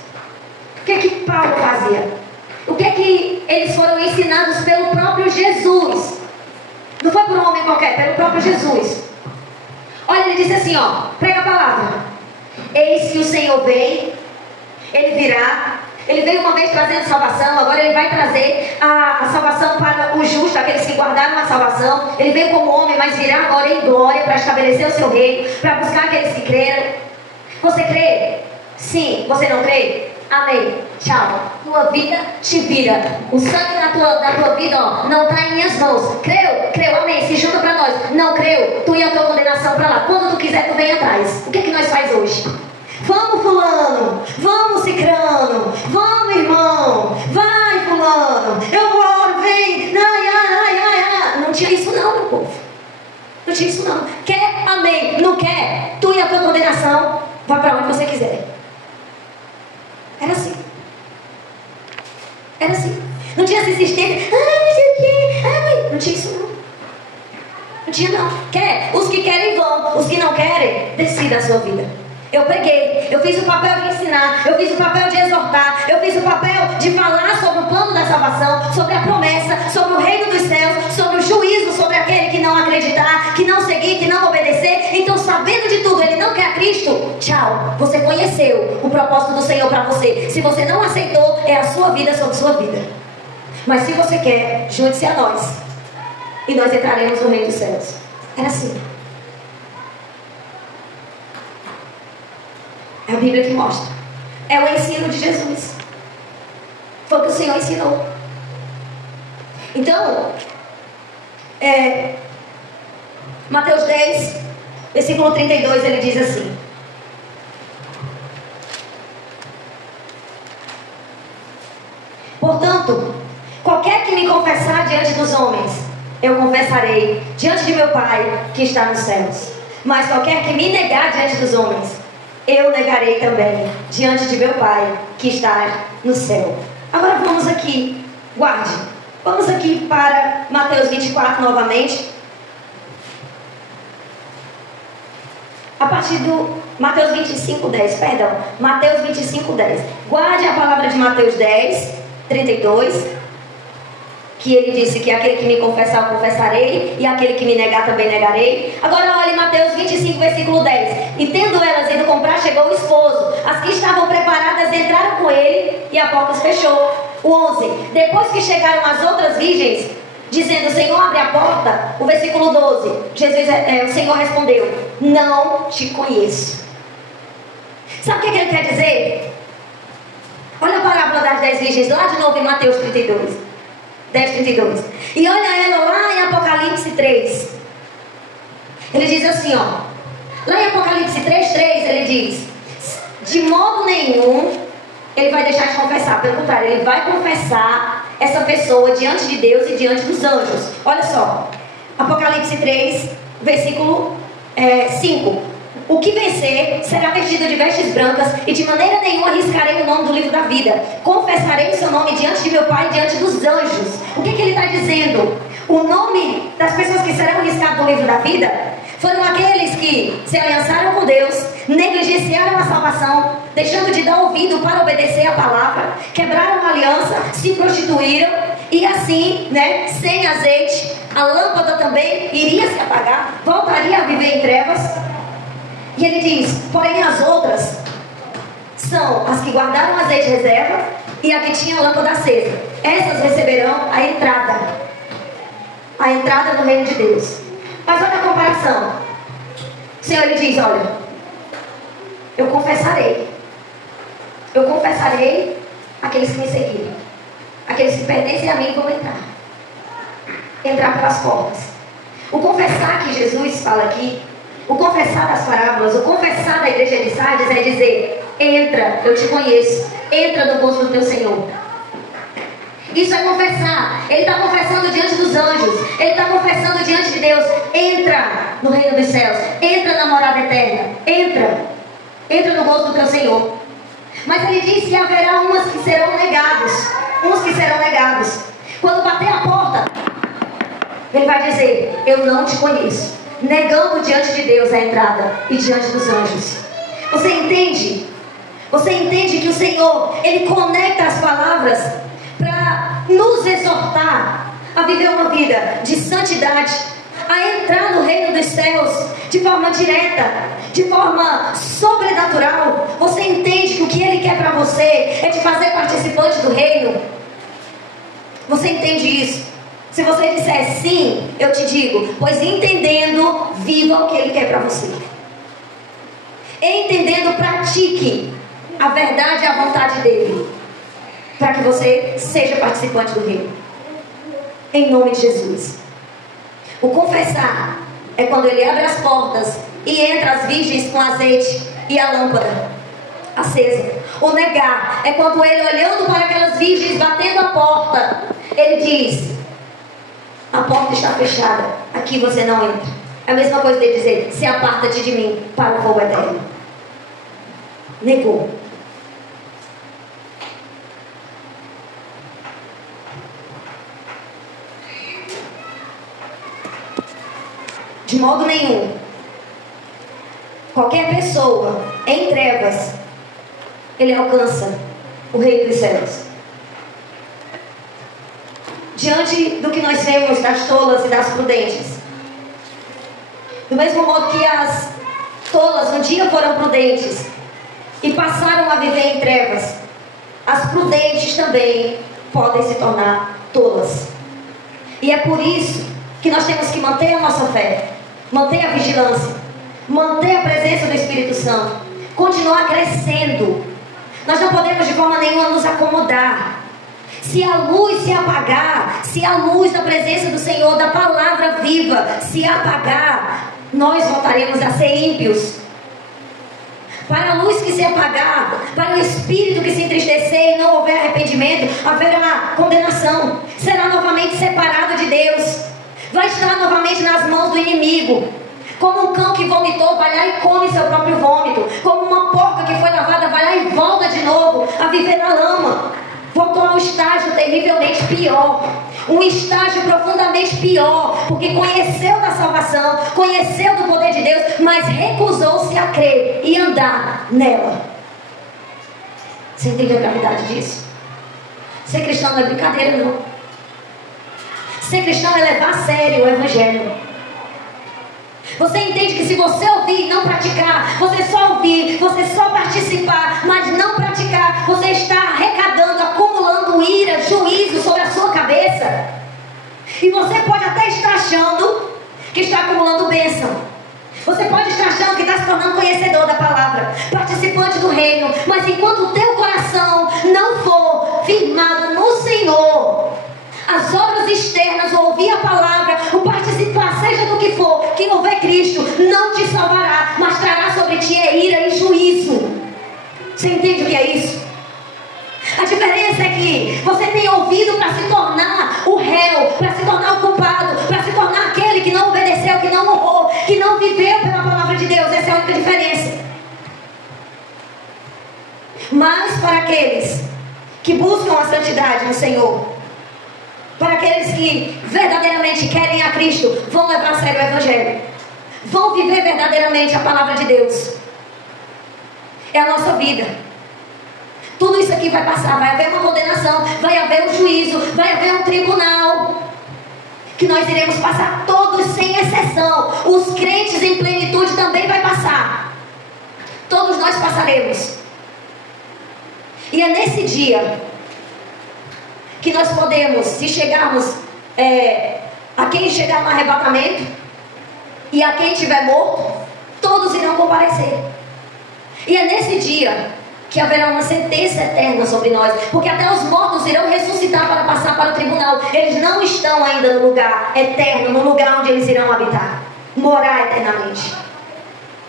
O que é que Paulo fazia? O que é que eles foram ensinados pelo próprio Jesus? Não foi por um homem qualquer, pelo próprio Jesus. Olha, ele disse assim, ó, prega a palavra. Eis que o Senhor vem, Ele virá. Ele veio uma vez trazendo salvação, agora Ele vai trazer a salvação para os justos, aqueles que guardaram a salvação. Ele veio como homem, mas virá agora em glória para estabelecer o seu reino, para buscar aqueles que creram. Você crê? Sim. Você não crê? Amém. Tchau. Tua vida te vira. O sangue da tua vida, ó, não está em minhas mãos. Creu? Creu. Amém. Se junta para nós. Não creu? Tu e a tua condenação para lá. Quando tu quiser, tu vem atrás. O que é que nós faz hoje? Vamos fulano, vamos cicrano, vamos irmão, vai fulano, eu vou, vem, não tinha isso não, meu povo. Não tinha isso não. Quer, amém. Não quer, tu e a tua condenação, vá para onde você quiser. Era assim. Era assim. Não tinha essa insistência. Não sei o quê. Não tinha isso não. Não tinha não. Quer? Os que querem vão. Os que não querem, decida a sua vida. Eu preguei, eu fiz o papel de ensinar, eu fiz o papel de exortar, eu fiz o papel de falar sobre o plano da salvação, sobre a promessa, sobre o reino dos céus, sobre o juízo, sobre aquele que não acreditar, que não seguir, que não obedecer. Então, sabendo de tudo, ele não quer Cristo. Tchau, você conheceu o propósito do Senhor para você. Se você não aceitou, é a sua vida sobre sua vida. Mas se você quer, junte-se a nós e nós entraremos no reino dos céus. Era assim. É a Bíblia que mostra. É o ensino de Jesus. Foi o que o Senhor ensinou. Então, Mateus 10, versículo 32, ele diz assim: portanto, qualquer que me confessar diante dos homens, eu confessarei diante de meu Pai que está nos céus. Mas qualquer que me negar diante dos homens, eu negarei também diante de meu Pai que está no céu. Agora vamos aqui, guarde. Vamos aqui para Mateus 24 novamente. A partir do Mateus 25, 10, perdão. Mateus 25, 10. Guarde a palavra de Mateus 10, 32. Que ele disse que aquele que me confessar, eu confessarei, e aquele que me negar, também negarei. Agora olhe Mateus 25, versículo 10. E tendo elas ido comprar, chegou o esposo. As que estavam preparadas entraram com ele, e a porta se fechou. O 11. Depois que chegaram as outras virgens, dizendo: Senhor, abre a porta. O versículo 12. O Senhor respondeu: não te conheço. Sabe o que ele quer dizer? Olha a parábola das 10 virgens, lá de novo em Mateus 32. 10:32. E olha ela lá em Apocalipse 3. Ele diz assim, ó. Lá em Apocalipse 3:3 ele diz: de modo nenhum ele vai deixar de confessar. Pelo contrário, ele vai confessar essa pessoa diante de Deus e diante dos anjos. Olha só. Apocalipse 3, versículo 5. O que vencer será vestido de vestes brancas, e de maneira nenhuma arriscarei o nome do livro da vida. Confessarei o seu nome diante de meu Pai e diante dos anjos. O que ele está dizendo? O nome das pessoas que serão arriscadas no livro da vida foram aqueles que se aliançaram com Deus, negligenciaram a salvação, deixando de dar ouvido para obedecer a palavra, quebraram a aliança, se prostituíram, e assim, sem azeite, a lâmpada também iria se apagar, voltaria a viver em trevas. E ele diz: porém as outras são as que guardaram o azeite reserva e a que tinha a lâmpada acesa. Essas receberão a entrada no reino de Deus. Mas olha a comparação. O Senhor ele diz: olha, eu confessarei aqueles que me seguirem, aqueles que pertencem a mim vão entrar pelas portas. O confessar que Jesus fala aqui, o confessar das parábolas, o confessar da igreja de Sardes é dizer: entra, eu te conheço, entra no gozo do teu Senhor. Isso é confessar. Ele está confessando diante dos anjos, ele está confessando diante de Deus: entra no reino dos céus, entra na morada eterna, entra no gozo do teu Senhor. Mas ele diz que haverá uns que serão negados. Quando bater a porta, ele vai dizer: eu não te conheço, negando diante de Deus a entrada e diante dos anjos. Você entende? Você entende que o Senhor, ele conecta as palavras para nos exortar a viver uma vida de santidade, a entrar no reino dos céus de forma direta, de forma sobrenatural. Você entende que o que ele quer para você é te fazer participante do reino? Você entende isso? Se você disser sim, eu te digo: pois entendendo, viva o que ele quer para você. Entendendo, pratique a verdade e a vontade dele, para que você seja participante do reino. Em nome de Jesus. O confessar é quando ele abre as portas e entra as virgens com azeite e a lâmpada. acesa. O negar é quando ele, olhando para aquelas virgens, batendo a porta, ele diz: a porta está fechada, aqui você não entra. É a mesma coisa de dizer: se aparta-te de mim para o fogo eterno. Negou. De modo nenhum, qualquer pessoa em trevas, ele alcança o reino dos céus. Diante do que nós vemos das tolas e das prudentes, do mesmo modo que as tolas um dia foram prudentes e passaram a viver em trevas, as prudentes também podem se tornar tolas. E é por isso que nós temos que manter a nossa fé, manter a vigilância, manter a presença do Espírito Santo, continuar crescendo. Nós não podemos de forma nenhuma nos acomodar. Se a luz se apagar, se a luz da presença do Senhor, da palavra viva se apagar, nós voltaremos a ser ímpios. Para a luz que se apagar, para o espírito que se entristecer e não houver arrependimento, haverá condenação. Será novamente separado de Deus. Vai estar novamente nas mãos do inimigo. Como um cão que vomitou, vai lá e come seu próprio vômito. Como uma porca que foi lavada, vai lá e volta de novo a viver na lama. Voltou a um estágio terrivelmente pior. Um estágio profundamente pior. Porque conheceu da salvação, conheceu do poder de Deus, mas recusou-se a crer e andar nela. Você entende a gravidade disso? Ser cristão não é brincadeira, não. Ser cristão é levar a sério o Evangelho. Você entende que se você ouvir e não praticar, você só ouvir, você só participar, mas não praticar, você está arrecadando, acumulando ira, juízo sobre a sua cabeça. E você pode até estar achando que está acumulando bênção. Você pode estar achando que está se tornando conhecedor da palavra, participante do reino, mas enquanto o teu coração não for firmado no Senhor, as obras externas, o ouvir a palavra, o participar, seja do que for, que houver Cristo, não te salvará, mas trará sobre ti ira e juízo. Você entende o que é isso? A diferença é que você tem ouvido para se tornar o réu, para se tornar o culpado, para se tornar aquele que não obedeceu, que não honrou, que não viveu pela palavra de Deus. Essa é a única diferença. Mas para aqueles que buscam a santidade no Senhor, para aqueles que verdadeiramente querem a Cristo, vão levar a sério o Evangelho, vão viver verdadeiramente a palavra de Deus. É a nossa vida. Tudo isso aqui vai passar, vai haver uma condenação, vai haver um juízo, vai haver um tribunal, que nós iremos passar todos sem exceção. Os crentes em plenitude também vai passar. Todos nós passaremos. E é nesse dia que nós podemos, se chegarmos a quem chegar no arrebatamento e a quem estiver morto, todos irão comparecer. E é nesse dia que haverá uma sentença eterna sobre nós, porque até os mortos irão ressuscitar para passar para o tribunal. Eles não estão ainda no lugar eterno, no lugar onde eles irão habitar, morar eternamente.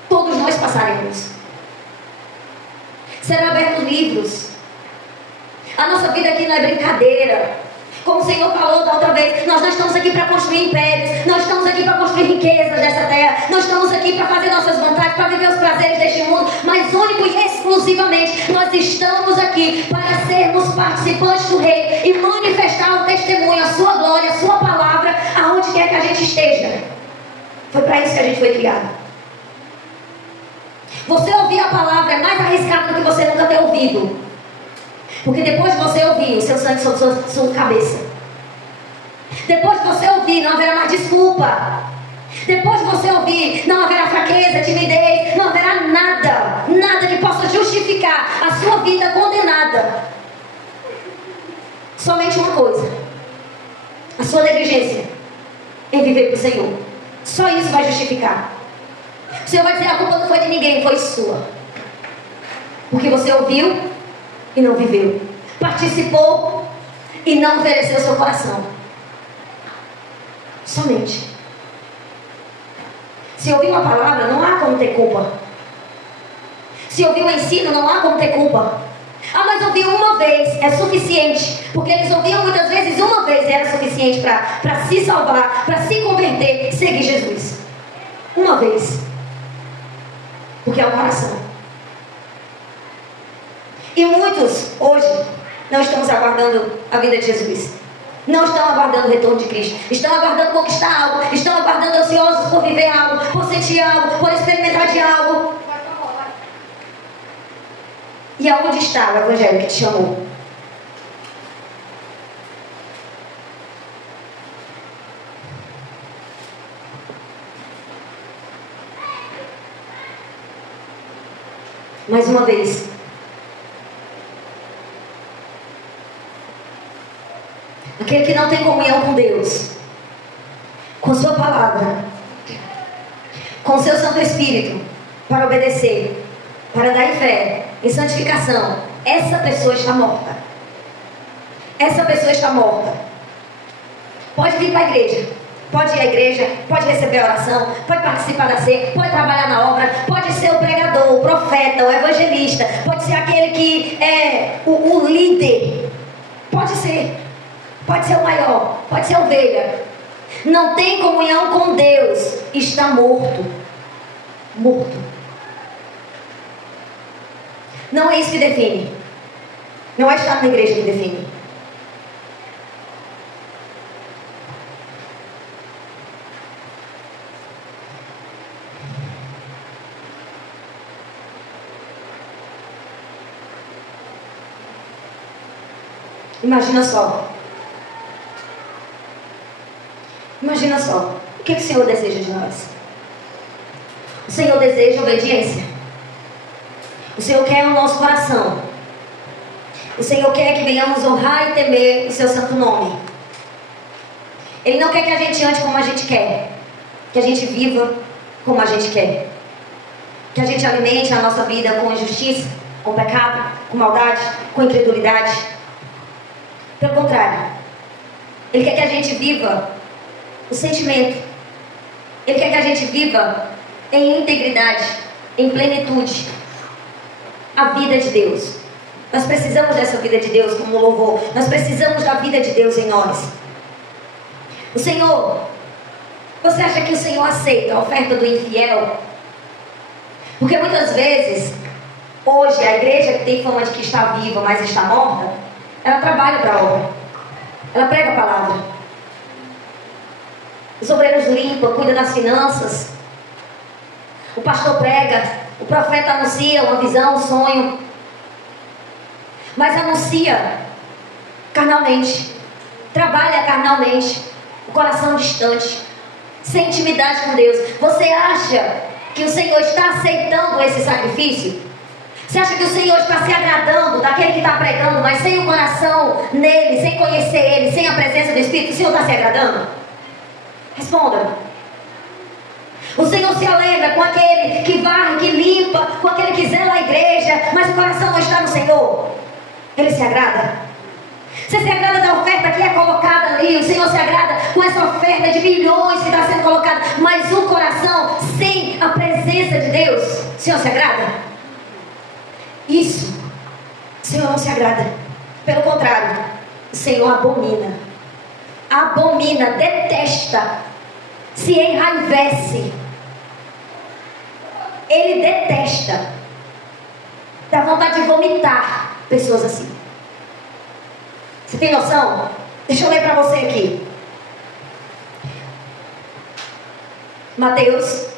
Todos nós passaremos. Serão abertos livros. A nossa vida aqui não é brincadeira. Como o Senhor falou da outra vez, nós não estamos aqui para construir impérios, nós estamos aqui para construir riquezas dessa terra, nós estamos aqui para fazer nossas vontades, para viver os prazeres deste mundo, mas único e exclusivamente nós estamos aqui para sermos participantes do reino e manifestar o testemunho, a sua glória, a sua palavra, aonde quer que a gente esteja. Foi para isso que a gente foi criado. Você ouvir a palavra é mais arriscado do que você nunca ter ouvido. Porque depois de você ouvir, o seu sangue sobre sua cabeça. Depois de você ouvir, não haverá mais desculpa. Depois de você ouvir, não haverá fraqueza, timidez, não haverá nada, nada que possa justificar a sua vida condenada. Somente uma coisa: a sua negligência em viver para o Senhor. Só isso vai justificar. O Senhor vai dizer: a culpa não foi de ninguém, foi sua. Porque você ouviu e não viveu, participou e não ofereceu seu coração. Somente. Se ouvir uma palavra, não há como ter culpa. Se Se ouvir o ensino, não há como ter culpa. Ah, mas ouvir uma vez é suficiente. Porque eles ouviam muitas vezes uma vez e era suficiente para se salvar, para se converter e seguir Jesus. Uma vez. Porque é o coração. E muitos, hoje, não estamos aguardando a vida de Jesus. Não estão aguardando o retorno de Cristo. Estão aguardando conquistar algo. Estão aguardando ansiosos por viver algo, por sentir algo, por experimentar de algo. E aonde está o Evangelho que te chamou? Mais uma vez. Aquele que não tem comunhão com Deus, com sua palavra, com seu Santo Espírito, para obedecer, para dar em fé, em santificação, essa pessoa está morta. Essa pessoa está morta. Pode vir para a igreja, pode ir à igreja, pode receber a oração, pode participar da ceia, pode trabalhar na obra, pode ser o pregador, o profeta, o evangelista, pode ser aquele que é o líder, pode ser o maior, pode ser a ovelha. Não tem comunhão com Deus, está morto. Morto. Não é isso que define. Não é estar na igreja que define. Imagina só. Imagina só. O que o Senhor deseja de nós? O Senhor deseja obediência. O Senhor quer o nosso coração. O Senhor quer que venhamos honrar e temer o seu santo nome. Ele não quer que a gente ande como a gente quer. Que a gente viva como a gente quer. Que a gente alimente a nossa vida com injustiça, com pecado, com maldade, com incredulidade. Pelo contrário, Ele quer que a gente viva o sentimento. Ele quer que a gente viva em integridade, em plenitude, a vida de Deus. Nós precisamos dessa vida de Deus como louvor. Nós precisamos da vida de Deus em nós. O Senhor, você acha que o Senhor aceita a oferta do infiel? Porque muitas vezes, hoje, a igreja que tem fama de que está viva, mas está morta, ela trabalha para a obra. Ela prega a palavra. Os obreiros limpam, cuidam das finanças. O pastor prega, o profeta anuncia uma visão, um sonho. Mas anuncia carnalmente. Trabalha carnalmente. O coração distante. Sem intimidade com Deus. Você acha que o Senhor está aceitando esse sacrifício? Você acha que o Senhor está se agradando daquele que está pregando, mas sem o coração nele, sem conhecer Ele, sem a presença do Espírito? O Senhor está se agradando? Responda. O Senhor se alegra com aquele que varre, que limpa, com aquele que zela a igreja, mas o coração não está no Senhor. Ele se agrada. Você se agrada da oferta que é colocada ali. O Senhor se agrada com essa oferta de milhões que está sendo colocada, mas o coração sem a presença de Deus. O Senhor se agrada? Isso, o Senhor não se agrada. Pelo contrário, o Senhor abomina. Abomina, detesta, se enraivece. Ele detesta. Dá vontade de vomitar pessoas assim. Você tem noção? Deixa eu ler para você aqui. Mateus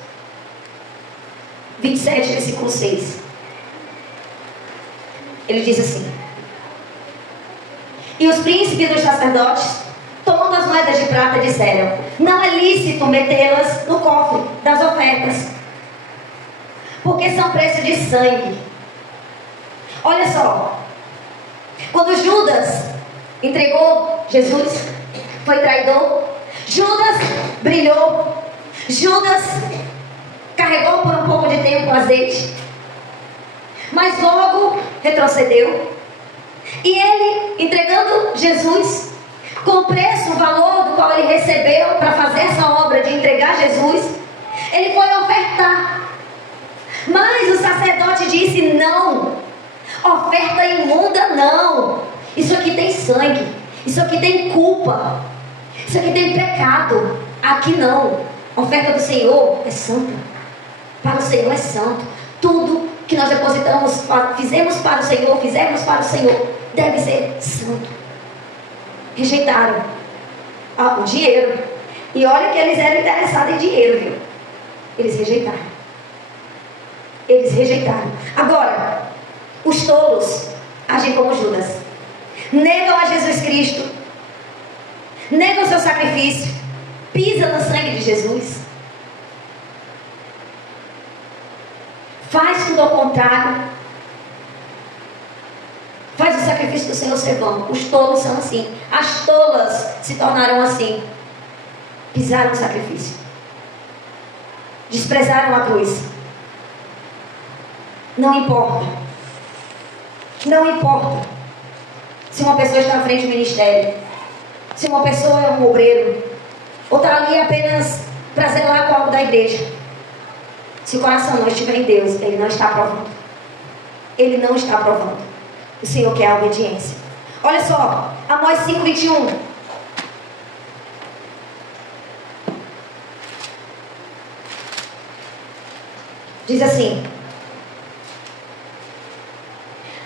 27, versículo 6. Ele diz assim: e os príncipes dos sacerdotes, tomando as moedas de prata, disseram: não é lícito metê-las no cofre das ofertas, porque são preço de sangue. Olha só, quando Judas entregou Jesus, foi traidor, Judas brilhou, Judas carregou por um pouco de tempo o azeite, mas logo retrocedeu. E ele, entregando Jesus, com o preço, o valor do qual ele recebeu para fazer essa obra de entregar Jesus, ele foi ofertar. Mas o sacerdote disse: não, oferta imunda não. Isso aqui tem sangue, isso aqui tem culpa, isso aqui tem pecado. Aqui não. A oferta do Senhor é santa. Para o Senhor é santo. Tudo que nós depositamos, fizemos para o Senhor, deve ser santo. Rejeitaram o dinheiro. E olha que eles eram interessados em dinheiro, viu? Eles rejeitaram. Agora, os tolos agem como Judas. Negam a Jesus Cristo. Negam o seu sacrifício. Pisa no sangue de Jesus. Faz tudo ao contrário. Faz o sacrifício do Senhor ser vão. Os tolos são assim. As tolas se tornaram assim. Pisaram o sacrifício. Desprezaram a cruz. Não importa. Não importa se uma pessoa está à frente do ministério, se uma pessoa é um obreiro, ou está ali apenas para zelar com algo da igreja. Se o coração não estiver em Deus, ele não está aprovando. Ele não está aprovando. O Senhor quer a obediência. Olha só, Amós 5:21. Diz assim: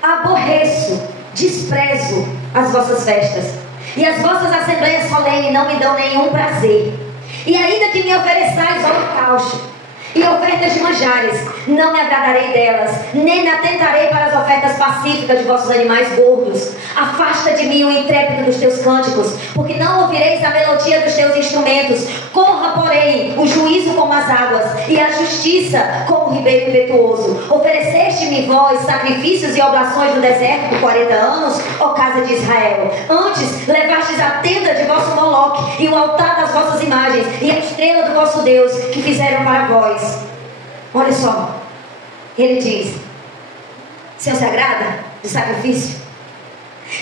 aborreço, desprezo as vossas festas, e as vossas assembleias solenes não me dão nenhum prazer. E ainda que me ofereçais holocausto e ofertas de manjares, não me agradarei delas, nem me atentarei para as ofertas pacíficas de vossos animais gordos. Afasta de mim o intrépido dos teus cânticos, porque não ouvireis a melodia dos teus instrumentos. Corra, porém, o juízo como as águas, e a justiça como o ribeiro impetuoso. Ofereceste-me vós sacrifícios e oblações no deserto por 40 anos, ó casa de Israel. Antes levastes a tenda de vosso Moloque, e o altar das vossas imagens, e a estrela do vosso Deus, que fizeram para vós. Olha só, ele diz: o Senhor se agrada do sacrifício,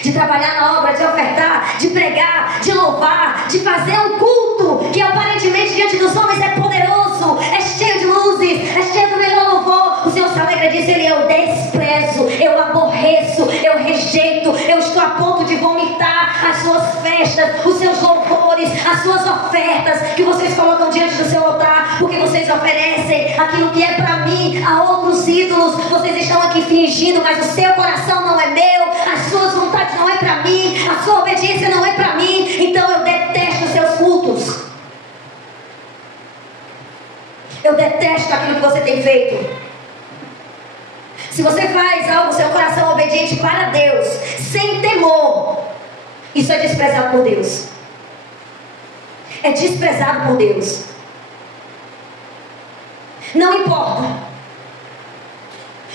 de trabalhar na obra, de ofertar, de pregar, de louvar, de fazer um culto que aparentemente diante dos homens é poderoso, é cheio de luzes, é cheio do melhor louvor. O Senhor se alegra disso. Ele: eu desprezo, eu aborreço, eu rejeito, eu estou a ponto de vomitar as suas festas, os seus louvores, as suas ofertas que vocês colocam diante do seu altar, porque vocês oferecem aquilo que é para mim a outros ídolos. Vocês estão aqui fingindo, mas o seu coração não é meu, as suas vontades não é para mim, a sua obediência não é para mim. Então eu detesto os seus cultos, eu detesto aquilo que você tem feito. Se você faz algo, seu coração obediente para Deus, sem temor, isso é desprezado por Deus. É desprezado por Deus. Não importa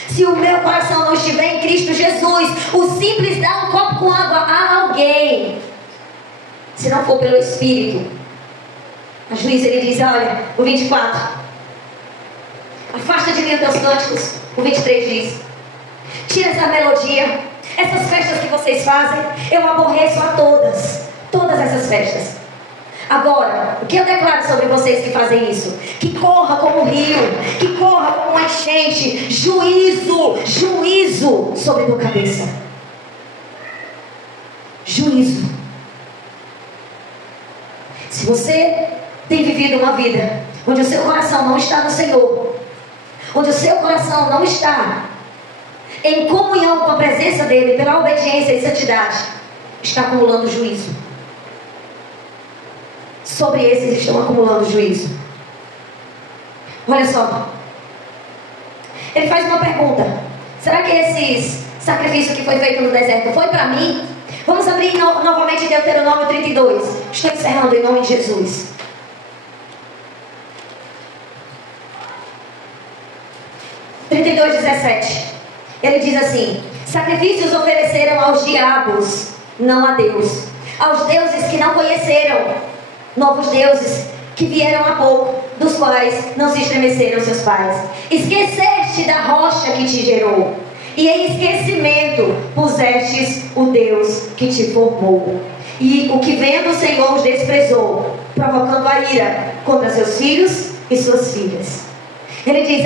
se o meu coração não estiver em Cristo Jesus. O simples dar um copo com água a alguém, se não for pelo Espírito. A Juíza, ele diz, olha, o 24: afasta de mim os teus cânticos. O 23 diz: tira essa melodia, essas festas que vocês fazem, eu aborreço a todas essas festas. Agora, o que eu declaro sobre vocês que fazem isso? Que corra como um rio, que corra como uma enchente, juízo sobre a tua cabeça. Juízo. Se você tem vivido uma vida onde o seu coração não está no Senhor, onde o seu coração não está em comunhão com a presença dele, pela obediência e santidade, está acumulando juízo. Sobre esses estão acumulando juízo. Olha só, ele faz uma pergunta: será que esses sacrifícios que foi feito no deserto foi para mim? Vamos abrir novamente Deuteronômio 32. Estou encerrando em nome de Jesus. (32, 17). Ele diz assim: sacrifícios ofereceram aos diabos, não a Deus, aos deuses que não conheceram, novos deuses que vieram há pouco, dos quais não se estremeceram seus pais. Esqueceste da rocha que te gerou, e em esquecimento pusestes o Deus que te formou. E o que vendo o Senhor os desprezou, provocando a ira contra seus filhos e suas filhas. Ele diz: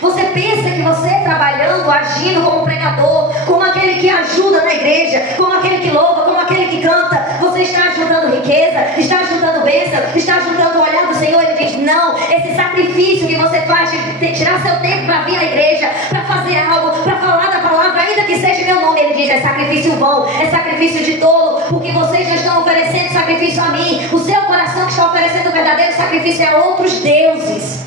Você pensa que você trabalhando, agindo como pregador, como aquele que ajuda na igreja, como aquele que louva, como aquele que canta, você está ajudando riqueza, está ajudando bênção, está ajudando o olhar do Senhor? Ele diz: não, esse sacrifício que você faz de tirar seu tempo para vir à igreja, para fazer algo, para falar da palavra, ainda que seja meu nome, ele diz: é sacrifício vão, é sacrifício de tolo, porque vocês já estão oferecendo sacrifício a mim. O seu coração que está oferecendo o verdadeiro sacrifício é a outros deuses.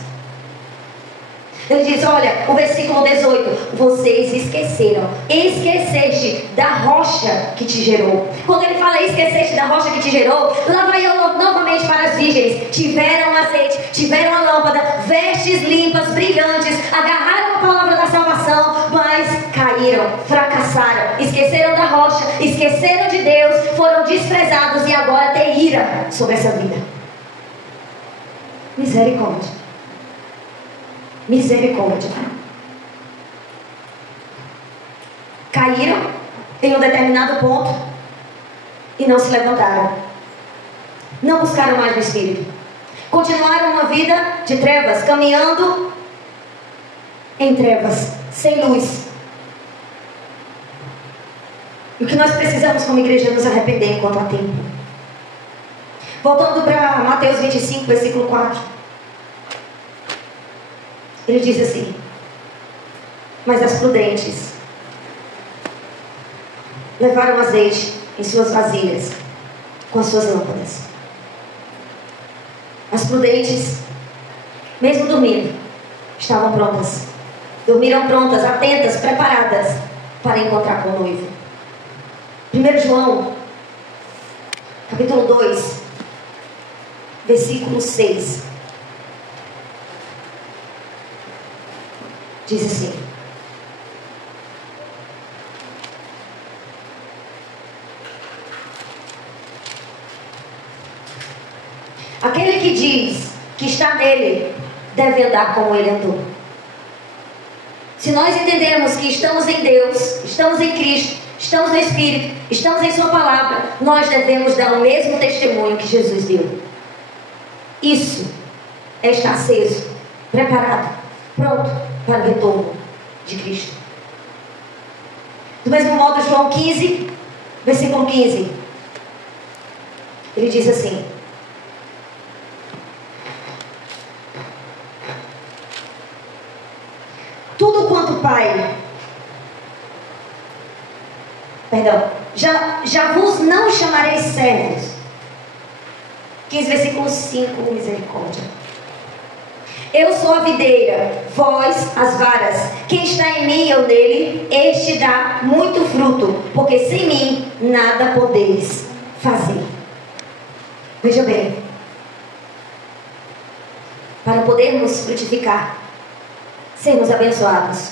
Ele diz, olha, o versículo 18: vocês esqueceste da rocha que te gerou. Quando ele fala esqueceste da rocha que te gerou, lá vai eu novamente para as virgens. Tiveram azeite, tiveram a lâmpada, vestes limpas, brilhantes, agarraram a palavra da salvação, mas caíram, fracassaram, esqueceram da rocha, esqueceram de Deus, foram desprezados e agora tem ira sobre essa vida. Misericórdia. Misericórdia. Caíram em um determinado ponto e não se levantaram. Não buscaram mais o Espírito. Continuaram uma vida de trevas, caminhando em trevas, sem luz. E o que nós precisamos como igreja é nos arrepender enquanto há tempo. Voltando para Mateus 25, versículo 4. Ele diz assim: mas as prudentes levaram azeite em suas vasilhas com as suas lâmpadas. As prudentes, mesmo dormindo, estavam prontas. Dormiram prontas, atentas, preparadas para encontrar com o noivo. 1 João, capítulo 2, versículo 6. Diz assim: aquele que diz que está nele deve andar como ele andou. Se nós entendermos que estamos em Deus, estamos em Cristo, estamos no Espírito, estamos em Sua palavra, nós devemos dar o mesmo testemunho que Jesus deu. Isso é estar aceso, preparado, pronto para o retorno de Cristo. Do mesmo modo, João 15, versículo 15, ele diz assim: tudo quanto o Pai, já vos não chamareis servos. 15, versículo 5, misericórdia. Eu sou a videira, vós as varas. Quem está em mim e eu nele, este dá muito fruto, porque sem mim nada podeis fazer. Veja bem, para podermos frutificar, sermos abençoados,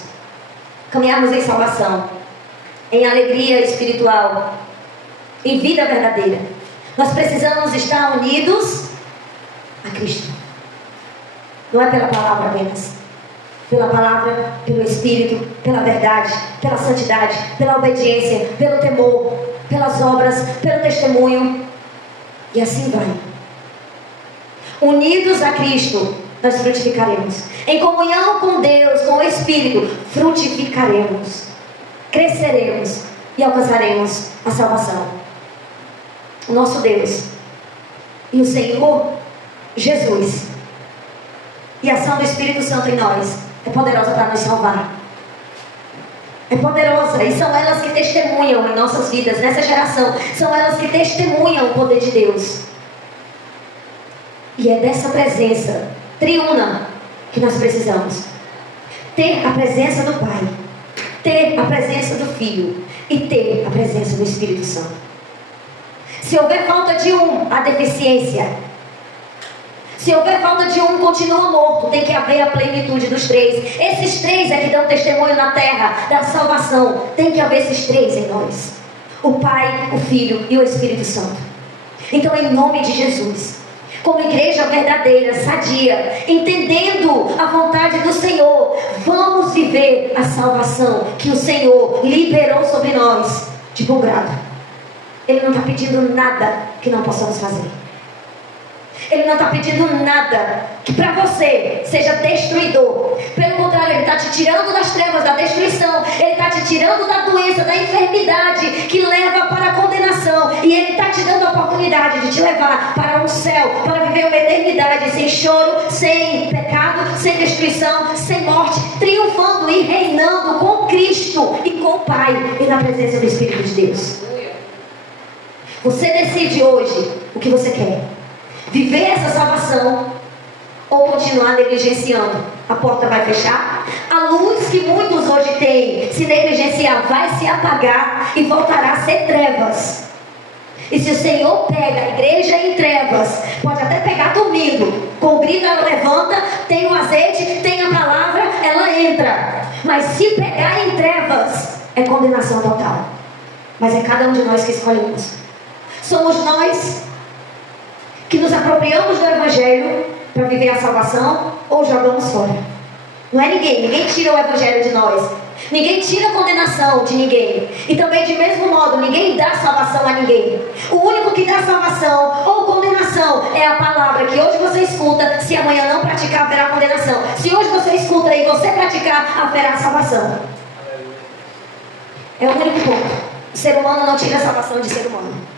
caminharmos em salvação, em alegria espiritual, em vida verdadeira, nós precisamos estar unidos a Cristo. Não é pela palavra apenas. Pela palavra, pelo Espírito, pela verdade, pela santidade, pela obediência, pelo temor, pelas obras, pelo testemunho. E assim vai. Unidos a Cristo, nós frutificaremos. Em comunhão com Deus, com o Espírito, frutificaremos. Cresceremos e alcançaremos a salvação. O nosso Deus e o Senhor Jesus e a ação do Espírito Santo em nós é poderosa para nos salvar. É poderosa, e são elas que testemunham em nossas vidas, nessa geração. São elas que testemunham o poder de Deus. E é dessa presença triuna que nós precisamos. Ter a presença do Pai, ter a presença do Filho e ter a presença do Espírito Santo. Se houver falta de um, há deficiência. Se houver falta de um, continua morto. Tem que haver a plenitude dos três. Esses três é que dão testemunho na terra da salvação. Tem que haver esses três em nós: o Pai, o Filho e o Espírito Santo. Então, em nome de Jesus, como igreja verdadeira, sadia, entendendo a vontade do Senhor, vamos viver a salvação que o Senhor liberou sobre nós de bom grado. Ele não está pedindo nada que não possamos fazer. Ele não está pedindo nada que para você seja destruidor. Pelo contrário, Ele está te tirando das trevas, da destruição. Ele está te tirando da doença, da enfermidade que leva para a condenação. E Ele está te dando a oportunidade de te levar para um céu, para viver uma eternidade sem choro, sem pecado, sem destruição, sem morte, triunfando e reinando com Cristo e com o Pai e na presença do Espírito de Deus. Você decide hoje o que você quer: viver essa salvação ou continuar negligenciando. A porta vai fechar, a luz que muitos hoje têm, se negligenciar, vai se apagar e voltará a ser trevas. E se o Senhor pega a igreja em trevas, pode até pegar dormindo, com o grito ela levanta, tem o azeite, tem a palavra, ela entra. Mas se pegar em trevas, é condenação total. Mas é cada um de nós que escolhemos. Somos nós que nos apropriamos do Evangelho para viver a salvação, ou jogamos fora. Não é ninguém tira o Evangelho de nós. Ninguém tira a condenação de ninguém. E também, de mesmo modo, ninguém dá salvação a ninguém. O único que dá salvação ou condenação é a palavra que hoje você escuta. Se amanhã não praticar, haverá condenação. Se hoje você escuta e você praticar, haverá salvação. É o único ponto. O ser humano não tira a salvação de ser humano.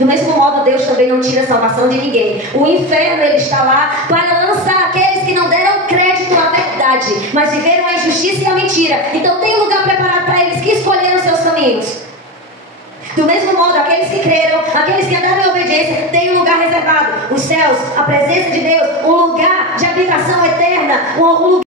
Do mesmo modo, Deus também não tira a salvação de ninguém. O inferno, ele está lá para lançar aqueles que não deram crédito à verdade, mas viveram a injustiça e a mentira. Então tem um lugar preparado para eles que escolheram seus caminhos. Do mesmo modo, aqueles que creram, aqueles que andaram em obediência, tem um lugar reservado. Os céus, a presença de Deus, um lugar de habitação eterna, um lugar